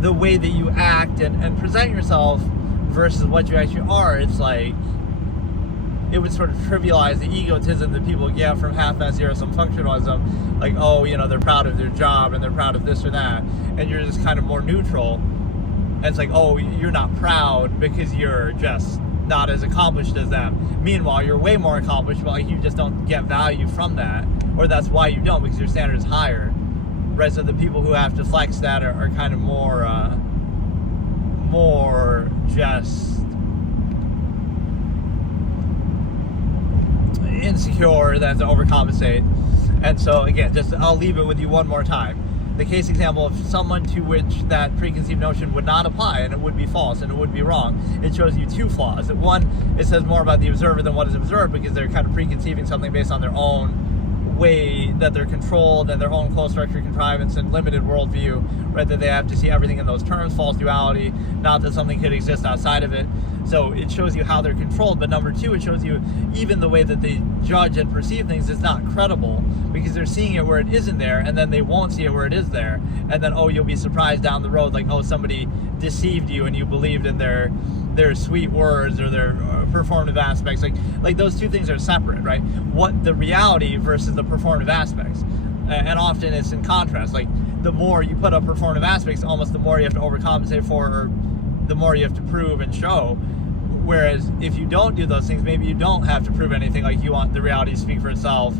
the way that you act and present yourself versus what you actually are, it's like, it would sort of trivialize the egotism that people get from half-assed zero-sum functionalism, like, oh, they're proud of their job and they're proud of this or that, and you're just kind of more neutral, and it's like, oh, you're not proud because you're just not as accomplished as them. Meanwhile, you're way more accomplished, but like you just don't get value from that, or that's why you don't, because your standard is higher, right? So the people who have to flex that are kind of more just insecure than to overcompensate. And so again, I'll leave it with you one more time. The case example of someone to which that preconceived notion would not apply, and it would be false and it would be wrong. It shows you two flaws. One, it says more about the observer than what is observed, because they're kind of preconceiving something based on their own way that they're controlled and their own close structure contrivance and limited worldview, right? That they have to see everything in those terms, false duality, not that something could exist outside of it. So it shows you how they're controlled. But number two, it shows you even the way that they judge and perceive things is not credible, because they're seeing it where it isn't there, and then they won't see it where it is there. And then, oh, you'll be surprised down the road, like, oh, somebody deceived you and you believed in their sweet words or their performative aspects. Like those two things are separate, right? What the reality versus the performative aspects. And often it's in contrast. Like, the more you put up performative aspects, almost the more you have to overcompensate for, or the more you have to prove and show. Whereas if you don't do those things, maybe you don't have to prove anything. Like, you want the reality to speak for itself,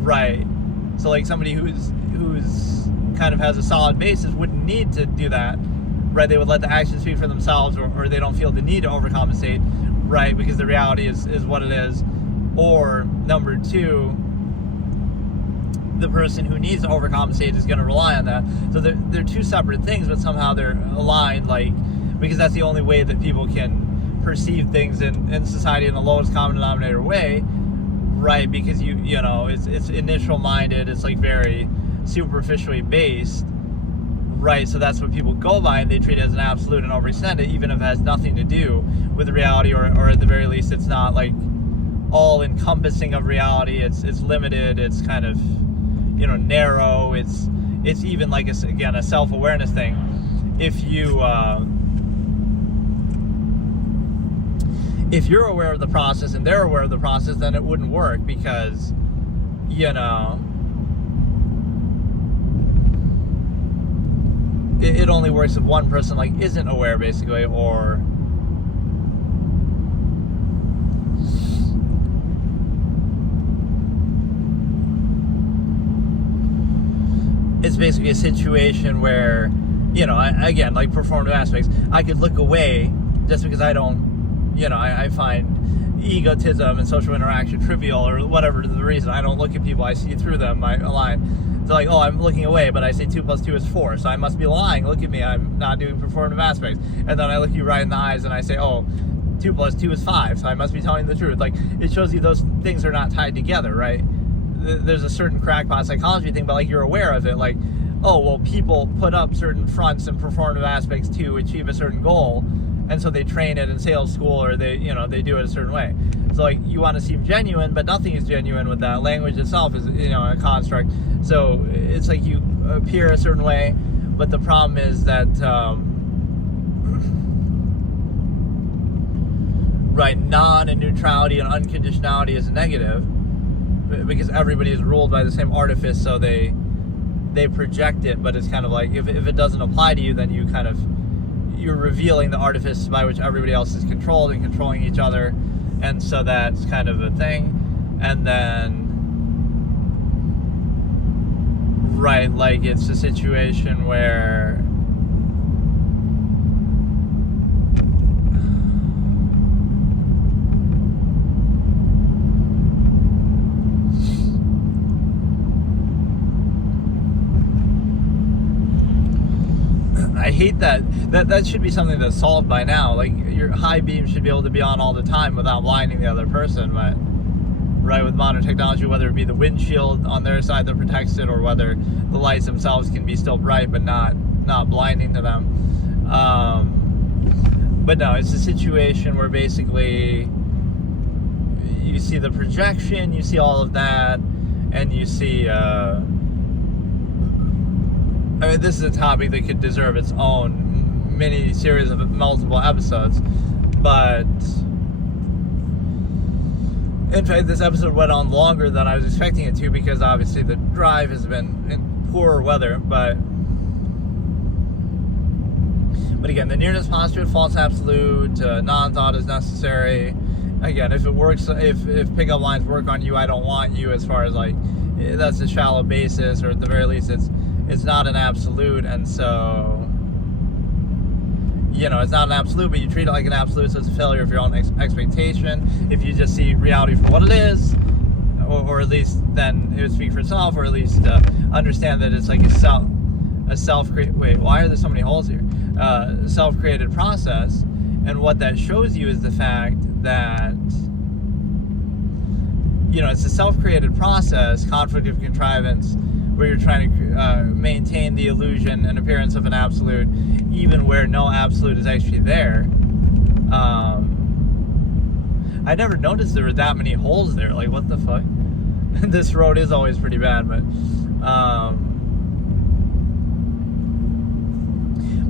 right? So like somebody who's kind of has a solid basis wouldn't need to do that, right? They would let the actions speak for themselves, or they don't feel the need to overcompensate, right? Because the reality is what it is. Or number two, the person who needs to overcompensate is going to rely on that. So they're two separate things, but somehow they're aligned, like, because that's the only way that people can perceive things in society in the lowest common denominator way, right? Because it's initial minded, it's like very superficially based, right? So that's what people go by, and they treat it as an absolute and overextend it, even if it has nothing to do with reality, or at the very least, it's not like all encompassing of reality. It's limited. It's kind of narrow. It's it's even like a self-awareness thing. If you're aware of the process and they're aware of the process, then it wouldn't work, because it only works if one person like isn't aware, basically, or it's basically a situation where, again, like performative aspects, I could look away just because I don't, I find egotism and social interaction trivial, or whatever the reason. I don't look at people, I see through them. I align. It's like, oh, I'm looking away, but I say 2 + 2 is 4, so I must be lying. Look at me, I'm not doing performative aspects. And then I look you right in the eyes and I say, oh, 2 + 2 is 5, so I must be telling the truth. Like, it shows you those things are not tied together, right? There's a certain crackpot psychology thing, but like, you're aware of it. Like, oh, well, people put up certain fronts and performative aspects to achieve a certain goal, and so they train it in sales school, or they do it a certain way. So like, you want to seem genuine, but nothing is genuine with that. Language itself is a construct. So it's like you appear a certain way, but the problem is that right, non and neutrality and unconditionality is negative, because everybody is ruled by the same artifice, so they project it. But it's kind of like, if it doesn't apply to you, then you're revealing the artifice by which everybody else is controlled and controlling each other. And so that's kind of a thing. And then, right, like, it's a situation where I hate that should be something that's solved by now. Like, your high beam should be able to be on all the time without blinding the other person. But right, with modern technology, whether it be the windshield on their side that protects it, or whether the lights themselves can be still bright but not blinding to them. But no, it's a situation where basically you see the projection, you see all of that, and you see this is a topic that could deserve its own mini series of multiple episodes, but in fact, this episode went on longer than I was expecting it to, because obviously the drive has been in poor weather. But again, the nearness postulate, false absolute, non-thought is necessary. Again, if it works, if pickup lines work on you, I don't want you, as far as like, that's a shallow basis, or at the very least it's not an absolute. And so, it's not an absolute, but you treat it like an absolute, so it's a failure of your own expectation. If you just see reality for what it is, or at least then it would speak for itself, or at least understand that it's like a self-created, wait, why are there so many holes here? Self-created process. And what that shows you is the fact that, it's a self-created process, conflict of contrivance, where you're trying to maintain the illusion and appearance of an absolute, even where no absolute is actually there. I never noticed there were that many holes there. Like, what the fuck? This road is always pretty bad, but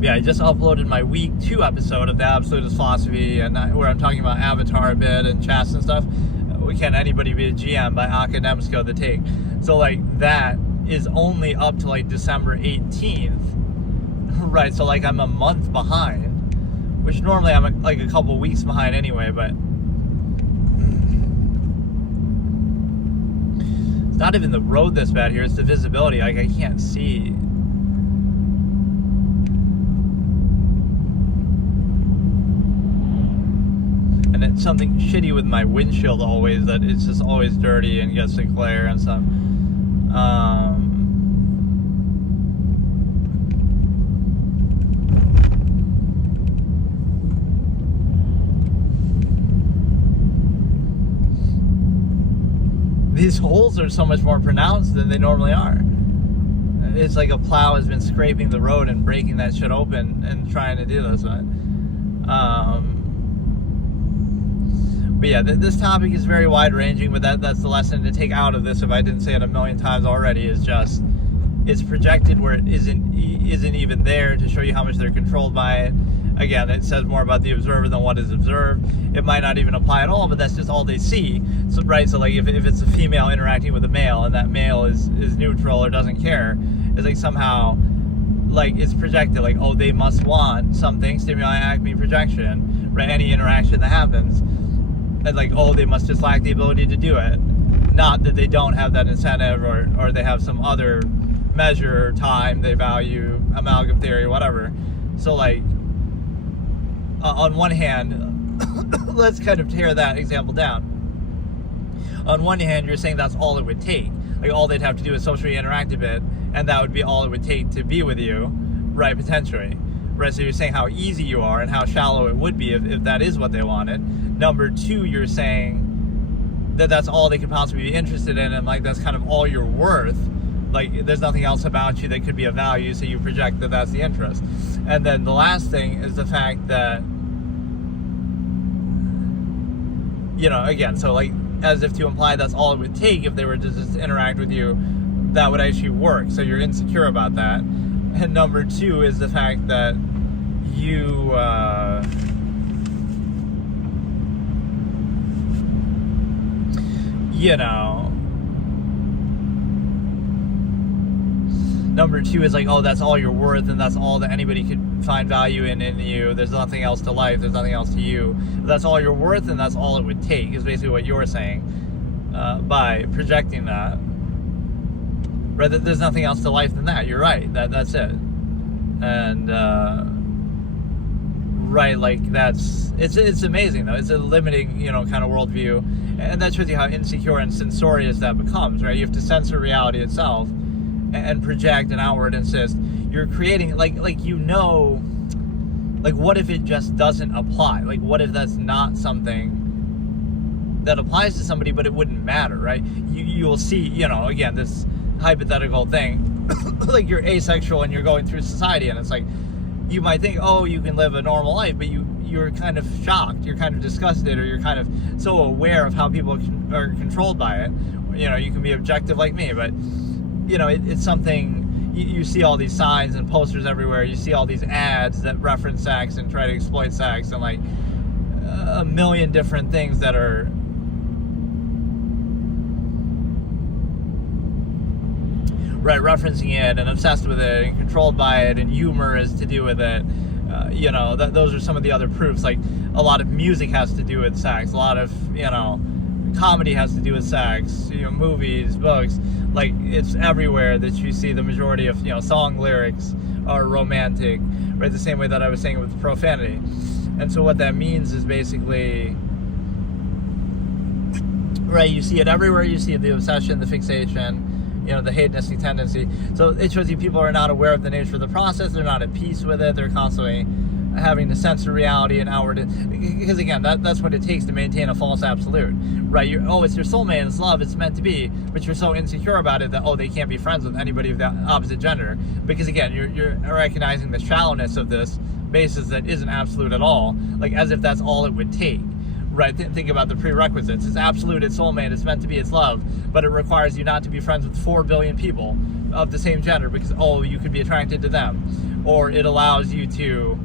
yeah, I just uploaded my week 2 episode of the Absolutist philosophy, and where I'm talking about Avatar a bit and chats and stuff. Can Anybody Be a GM by Acme, the take. So like, that is only up to like December 18th, right? So like, I'm a month behind, which normally I'm like a couple weeks behind anyway. But it's not even the road that's bad here, it's the visibility. Like, I can't see. And it's something shitty with my windshield always, that it's just always dirty and gets the glare and stuff. These holes are so much more pronounced than they normally are. It's like a plow has been scraping the road and breaking that shit open and trying to do this. But yeah, this topic is very wide-ranging, but that's the lesson to take out of this, if I didn't say it a million times already, is just, it's projected where it isn't even there to show you how much they're controlled by it. Again, it says more about the observer than what is observed. It might not even apply at all, but that's just all they see. So, right, so like if it's a female interacting with a male and that male is neutral or doesn't care, it's like somehow, like it's projected, like, oh, they must want something, stimuli, acme, projection, right? Any interaction that happens, and like, oh, they must just lack the ability to do it. Not that they don't have that incentive or they have some other measure, time, they value, amalgam theory, whatever. So like, on one hand, let's kind of tear that example down. On one hand, you're saying that's all it would take. Like, all they'd have to do is socially interact a bit, and that would be all it would take to be with you, right, potentially. Right, so you're saying how easy you are and how shallow it would be if that is what they wanted. Number two, you're saying that that's all they could possibly be interested in, and like that's kind of all you're worth. Like, there's nothing else about you that could be of value, so you project that that's the interest. And then the last thing is the fact that, you know, again, so like, as if to imply that's all it would take if they were to just interact with you, that would actually work. So you're insecure about that. And number two is the fact that you, you know, number two is like, oh, that's all you're worth, and that's all that anybody could find value in you. There's nothing else to life. There's nothing else to you. That's all you're worth, and that's all it would take, is basically what you're saying by projecting that. Right? There's nothing else to life than that. You're right. That's it. And right, like it's amazing though. It's a limiting, you know, kind of worldview, and that shows you how insecure and censorious that becomes. Right? You have to censor reality itself and project and outward insist. You're creating like you know, like what if it just doesn't apply? Like what if that's not something that applies to somebody, but it wouldn't matter, right? You'll see, you know, again, this hypothetical thing, like you're asexual and you're going through society, and it's like you might think, oh, you can live a normal life, but you're kind of shocked, you're kind of disgusted, or you're kind of so aware of how people are controlled by it. You know, you can be objective like me, but you know, it's something, you see all these signs and posters everywhere, you see all these ads that reference sex and try to exploit sex, and like a million different things that are right, referencing it and obsessed with it and controlled by it, and humor is to do with it. You know, those are some of the other proofs. Like a lot of music has to do with sex, a lot of, you know, comedy has to do with sex, you know, movies, books. Like it's everywhere that you see the majority of, you know, song lyrics are romantic, right? The same way that I was saying with profanity. And so what that means is basically, right, you see it everywhere. You see the obsession, the fixation, you know, the hedonistic tendency. So it shows you people are not aware of the nature of the process. They're not at peace with it. They're constantly having to censor reality and outward, because again, that's what it takes to maintain a false absolute, right? It's your soulmate, it's love, it's meant to be, but you're so insecure about it that, oh, they can't be friends with anybody of the opposite gender, because again, you're recognizing the shallowness of this basis that isn't absolute at all, like as if that's all it would take, right? Think about the prerequisites. It's absolute, it's soulmate, it's meant to be, it's love, but it requires you not to be friends with 4 billion people of the same gender because, oh, you could be attracted to them, or it allows you to,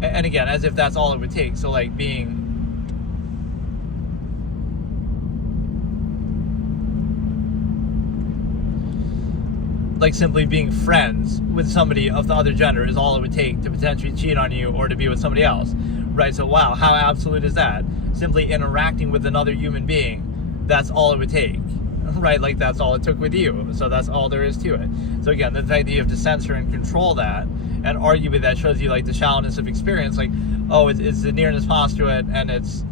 and again, as if that's all it would take. So like being, like simply being friends with somebody of the other gender is all it would take to potentially cheat on you or to be with somebody else, right? So wow, how absolute is that? Simply interacting with another human being, that's all it would take, right? Like that's all it took with you, so that's all there is to it. So again, the fact that you have to censor and control that, and arguably that shows you like the shallowness of experience, like, oh, it's the nearness postulate, and it's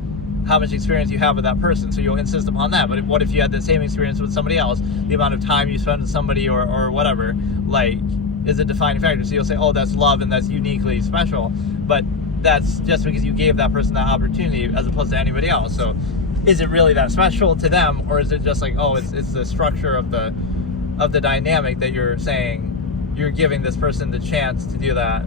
how much experience you have with that person, so you'll insist upon that. But what if you had the same experience with somebody else? The amount of time you spend with somebody or whatever, like, is a defining factor. So you'll say, oh, that's love and that's uniquely special, but that's just because you gave that person that opportunity as opposed to anybody else. So is it really that special to them, or is it just like, oh, it's the structure of the dynamic that you're saying you're giving this person the chance to do that?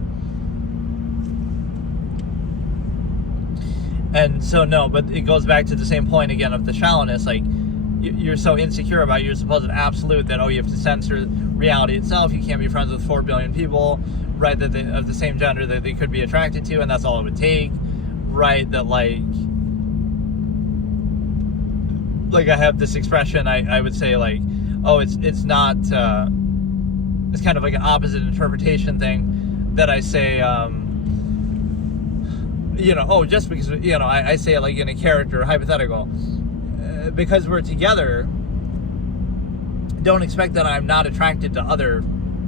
And so no, but it goes back to the same point again of the shallowness. Like you're so insecure about your supposed absolute that, oh, you have to censor reality itself. You can't be friends with 4 billion people, right, that of the same gender that they could be attracted to, and that's all it would take, right? That like I have this expression, I would say like, oh, it's not, it's kind of like an opposite interpretation thing that I say, oh, just because, I say it like in a character, hypothetical, because we're together, don't expect that I'm not attracted to other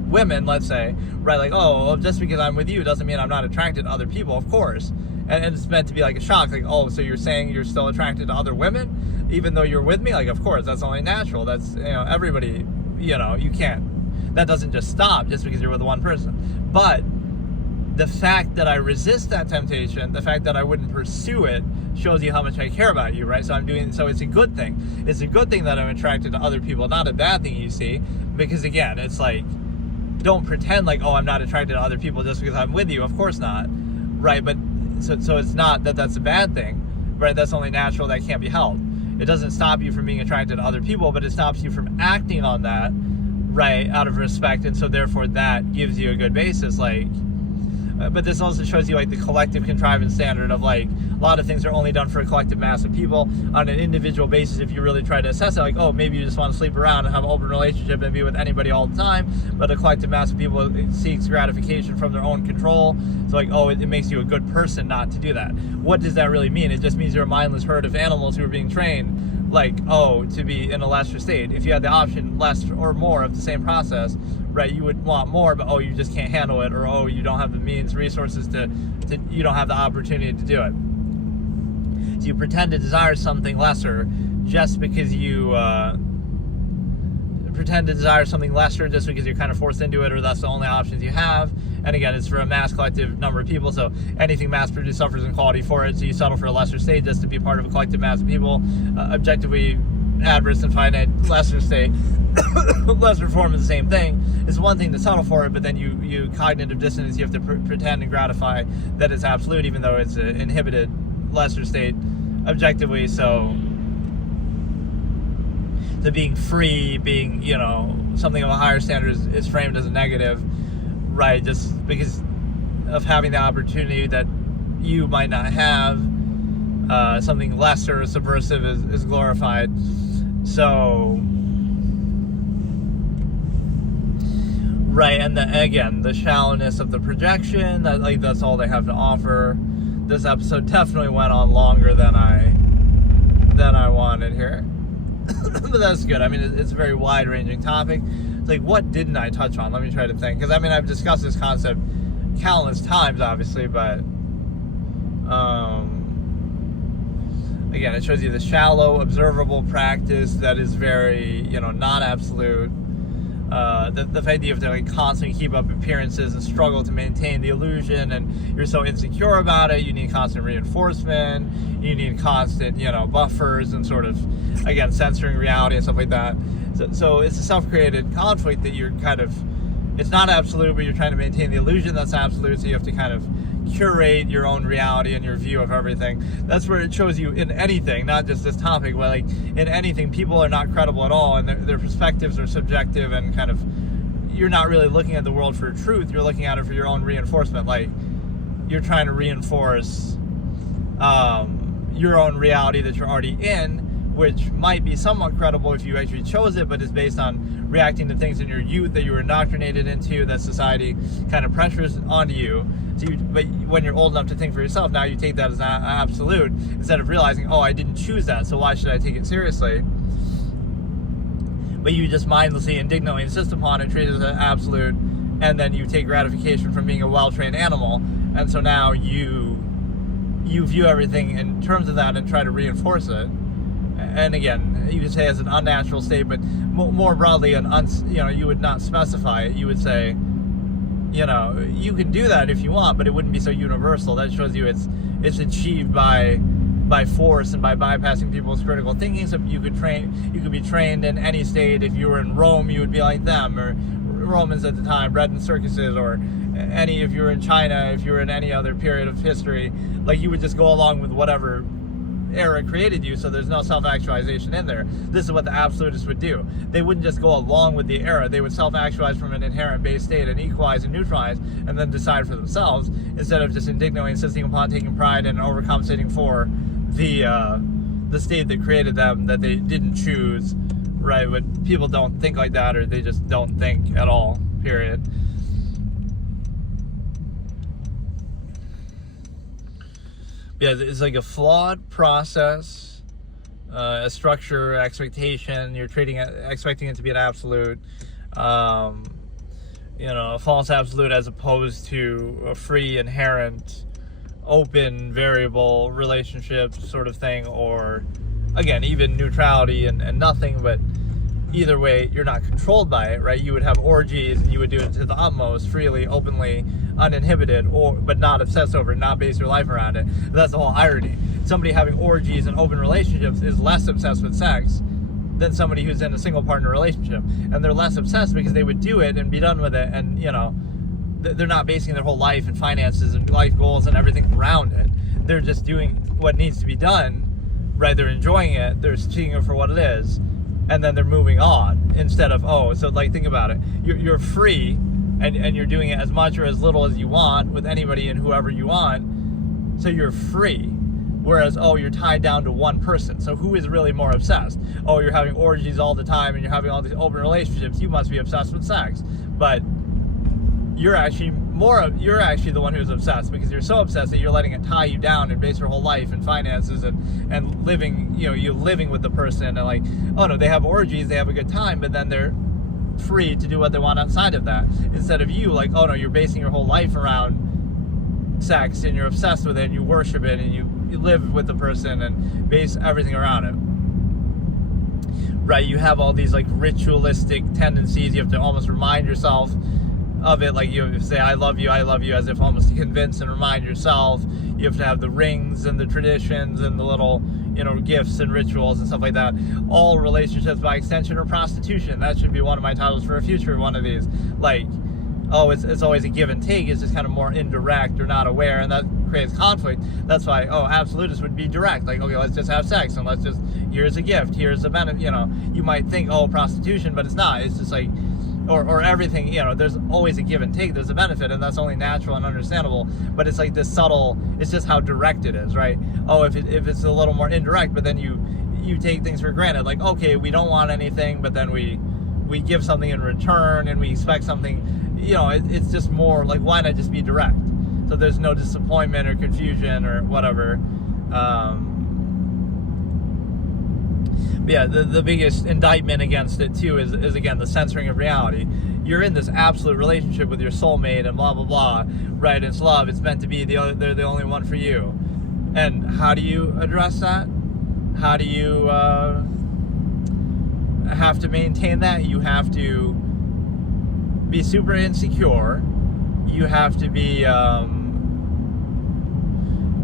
women, let's say, right? Like, oh, just because I'm with you doesn't mean I'm not attracted to other people, of course. And it's meant to be like a shock, like, oh, so you're saying you're still attracted to other women, even though you're with me? Like, of course, that's only natural. That's, everybody, you can't, that doesn't just stop just because you're with one person. But the fact that I resist that temptation, the fact that I wouldn't pursue it, shows you how much I care about you, right? So it's a good thing. It's a good thing that I'm attracted to other people, not a bad thing, you see, because again, it's like, don't pretend like, oh, I'm not attracted to other people just because I'm with you. Of course not, right? But so it's not that that's a bad thing, right? That's only natural. That can't be helped. It doesn't stop you from being attracted to other people, but it stops you from acting on that, right, out of respect, and so therefore that gives you a good basis, like. But this also shows you like the collective contrivance standard of like a lot of things are only done for a collective mass of people. On an individual basis, if you really try to assess it, like, oh, maybe you just want to sleep around and have an open relationship and be with anybody all the time, but a collective mass of people seeks gratification from their own control. So like, oh, it makes you a good person not to do that. What does that really mean? It just means you're a mindless herd of animals who are being trained, like, oh, to be in a lesser state. If you had the option less or more of the same process, right, you would want more, but, oh, you just can't handle it, or, oh, you don't have the means, resources to you don't have the opportunity to do it. So you pretend to desire something lesser just because you pretend to desire something lesser just because you're kind of forced into it, or that's the only options you have. And again, it's for a mass collective number of people, so anything mass produced suffers in quality for it, so you settle for a lesser state just to be part of a collective mass of people. Objectively adverse and finite lesser state, lesser form of the same thing. It's one thing to settle for it, but then you cognitive dissonance, you have to pretend and gratify that it's absolute, even though it's an inhibited lesser state objectively. So the being free, being, something of a higher standard is framed as a negative, right? Just because of having the opportunity that you might not have, something lesser, subversive is glorified. So, right, and again, the shallowness of the projection, that's all they have to offer. This episode definitely went on longer than I wanted here. But that's good. I mean, it's a very wide-ranging topic. It's like, what didn't I touch on? Let me try to think. Because, I mean, I've discussed this concept countless times, obviously, but again, it shows you the shallow, observable practice that is very, not absolute. The fact that you have to like constantly keep up appearances and struggle to maintain the illusion, and you're so insecure about it, you need constant reinforcement, you need constant, buffers and sort of, again, censoring reality and stuff like that. So it's a self-created conflict that you're kind of, it's not absolute, but you're trying to maintain the illusion that's absolute, so you have to kind of curate your own reality and your view of everything. That's where it shows you in anything, not just this topic, but like in anything, people are not credible at all, and their perspectives are subjective, and kind of, you're not really looking at the world for truth, you're looking at it for your own reinforcement. Like, you're trying to reinforce your own reality that you're already in, which might be somewhat credible if you actually chose it, but is based on reacting to things in your youth that you were indoctrinated into, that society kind of pressures onto you. But when you're old enough to think for yourself, now you take that as an absolute, instead of realizing, oh, I didn't choose that, so why should I take it seriously? But you just mindlessly, indignantly insist upon it, treat it as an absolute, and then you take gratification from being a well-trained animal, and so now you view everything in terms of that and try to reinforce it. And again, you could say as an unnatural state, but more broadly, you would not specify it. You would say, you can do that if you want, but it wouldn't be so universal. That shows you it's achieved by force and by bypassing people's critical thinking. So you could be trained in any state. If you were in Rome, you would be like them, or Romans at the time, bred in circuses, or if you were in China, if you were in any other period of history, like, you would just go along with whatever era created you, so there's no self-actualization in there. This is what the absolutists would do. They wouldn't just go along with the era. They would self-actualize from an inherent base state and equalize and neutralize, and then decide for themselves, instead of just indignantly insisting upon taking pride and overcompensating for the state that created them, that they didn't choose, right? But people don't think like that, or they just don't think at all, period. Yeah, it's like a flawed process, a structure, expectation. You're expecting it to be an absolute, a false absolute, as opposed to a free, inherent, open, variable relationship sort of thing, or again, even neutrality and nothing. But either way, you're not controlled by it, right? You would have orgies, and you would do it to the utmost, freely, openly, uninhibited, but not obsessed over it, not base your life around it. That's the whole irony. Somebody having orgies and open relationships is less obsessed with sex than somebody who's in a single partner relationship, and they're less obsessed because they would do it and be done with it, and they're not basing their whole life and finances and life goals and everything around it. They're just doing what needs to be done, right? They're enjoying it, they're seeing it for what it is, and then they're moving on, instead of, think about it. You're free, and you're doing it as much or as little as you want with anybody and whoever you want, so you're free. Whereas, you're tied down to one person. So who is really more obsessed? You're having orgies all the time and you're having all these open relationships. You must be obsessed with sex. But you're actually the one who's obsessed, because you're so obsessed that you're letting it tie you down and base your whole life and finances and living, you're living with the person, and they have orgies, they have a good time, but then they're free to do what they want outside of that, instead of you, you're basing your whole life around sex, and you're obsessed with it, and you worship it, and you live with the person and base everything around it, right? You have all these ritualistic tendencies. You have to almost remind yourself of it, you say I love you, as if almost to convince and remind yourself. You have to have the rings and the traditions and the little gifts and rituals and stuff like that. All relationships by extension are prostitution. That should be one of my titles for a future one of these. It's always a give and take. It's just kind of more indirect or not aware, and that creates conflict. That's why absolutists would be direct, okay, let's just have sex, and here's a gift, here's a benefit. You might think prostitution, but it's not. It's just or everything, there's always a give and take. There's a benefit, and that's only natural and understandable. But it's this subtle, it's just how direct it is, right? If it's a little more indirect, but then you take things for granted, okay, we don't want anything, but then we give something in return, and we expect something. It's just more why not just be direct, so there's no disappointment or confusion or whatever. Yeah, the biggest indictment against it too is again the censoring of reality. You're in this absolute relationship with your soulmate and blah blah blah, right? It's love. It's meant to be. They're the only one for you. And how do you address that? How do you have to maintain that? You have to be super insecure. You have to be.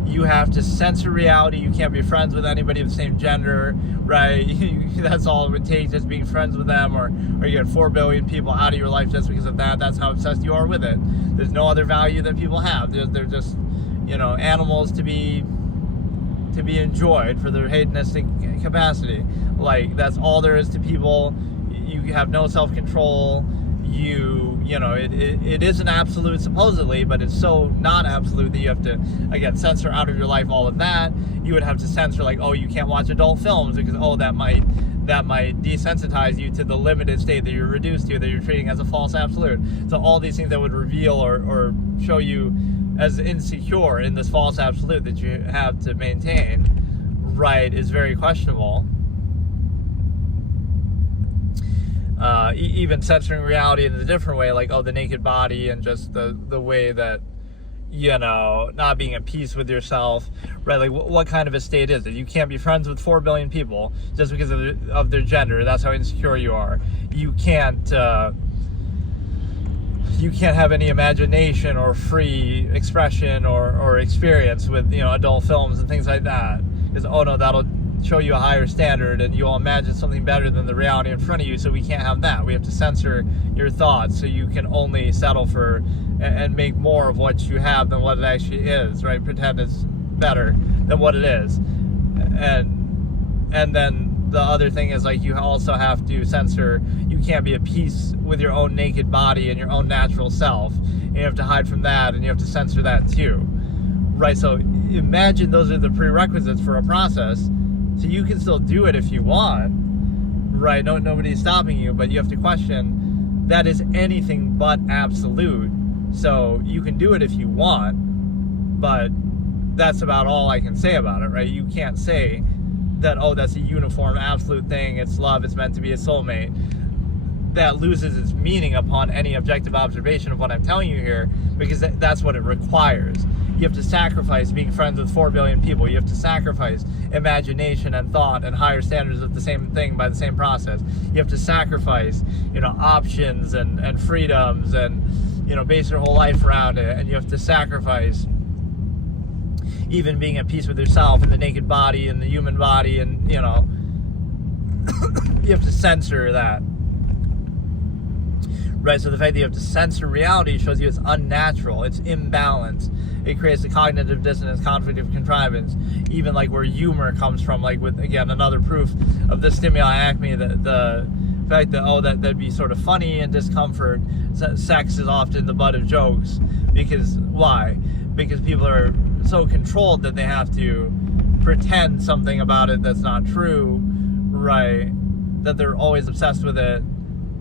You have to censor reality. You can't be friends with anybody of the same gender, right? That's all it would take, just being friends with them, or you get 4 billion people out of your life just because of that. That's how obsessed you are with it. There's no other value that people have. They're just, animals to be enjoyed for their hedonistic capacity. That's all there is to people. You have no self-control. It is an absolute supposedly, but it's so not absolute that you have to, again, censor out of your life all of that. You would have to censor you can't watch adult films because that might desensitize you to the limited state that you're reduced to, that you're treating as a false absolute. So all these things that would reveal or show you as insecure in this false absolute that you have to maintain, right, is very questionable. Even censoring reality in a different way, the naked body, and just the way that, not being at peace with yourself, right? What kind of a state is it? You can't be friends with 4 billion people just because of their gender. That's how insecure you are. You can't have any imagination or free expression or experience with, adult films and things like that. Because, that'll show you a higher standard, and you'll imagine something better than the reality in front of you, so we can't have that. We have to censor your thoughts, so you can only settle for and make more of what you have than what it actually is, right? Pretend it's better than what it is. and then the other thing is, like, you also have to censor, you can't be at peace with your own naked body and your own natural self, and you have to hide from that, and you have to censor that too, right? So imagine those are the prerequisites for a process, so you can still do it if you want, right? Nobody's stopping you, but you have to question, that is anything but absolute. So you can do it if you want, but that's about all I can say about it, right? You can't say that, oh, that's a uniform absolute thing, it's love, it's meant to be a soulmate. That loses its meaning upon any objective observation of what I'm telling you here, because that's what it requires. You have to sacrifice being friends with 4 billion people. You have to sacrifice imagination and thought and higher standards of the same thing by the same process. You have to sacrifice, options and freedoms and, base your whole life around it. And you have to sacrifice even being at peace with yourself and the naked body and the human body, and, you have to censor that. Right, so the fact that you have to censor reality shows you it's unnatural, it's imbalanced. It creates a cognitive dissonance, conflict of contrivance, even like where humor comes from, like with, again, another proof of the stimuli acme, the fact that, that'd be sort of funny and discomfort. Sex is often the butt of jokes. Because, why? Because people are so controlled that they have to pretend something about it that's not true, right? That they're always obsessed with it.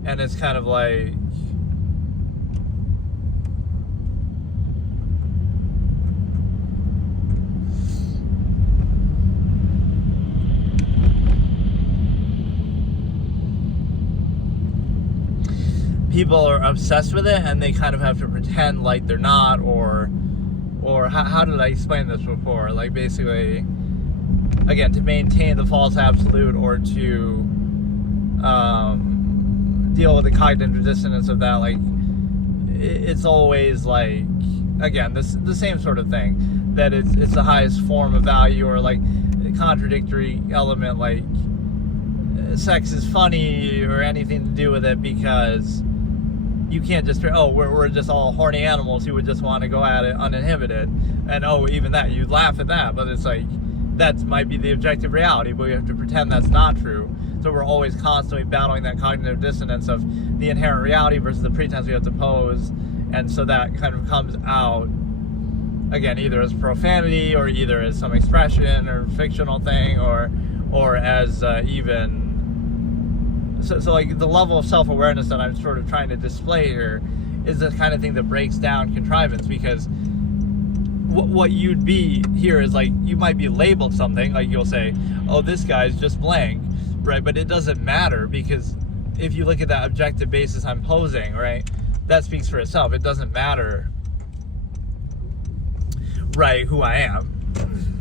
And it's kind of like, people are obsessed with it, and they kind of have to pretend like they're not, or how did I explain this before? Like, basically, again, to maintain the false absolute, or to deal with the cognitive dissonance of that, like, it's always like, again, the same sort of thing, that it's the highest form of value, or like a contradictory element, like sex is funny or anything to do with it, because you can't just, we're just all horny animals who would just want to go at it uninhibited, and even that, you'd laugh at that, but it's like, that might be the objective reality, but we have to pretend that's not true. So we're always constantly battling that cognitive dissonance of the inherent reality versus the pretense we have to pose. And so that kind of comes out, again, either as profanity, or either as some expression or fictional thing, or as even... So like the level of self-awareness that I'm sort of trying to display here is the kind of thing that breaks down contrivance, because what you'd be here is, like, you might be labeled something, like you'll say, oh, this guy's just blank. Right, but it doesn't matter, because if you look at that objective basis I'm posing, right, that speaks for itself. It doesn't matter, right, who I am.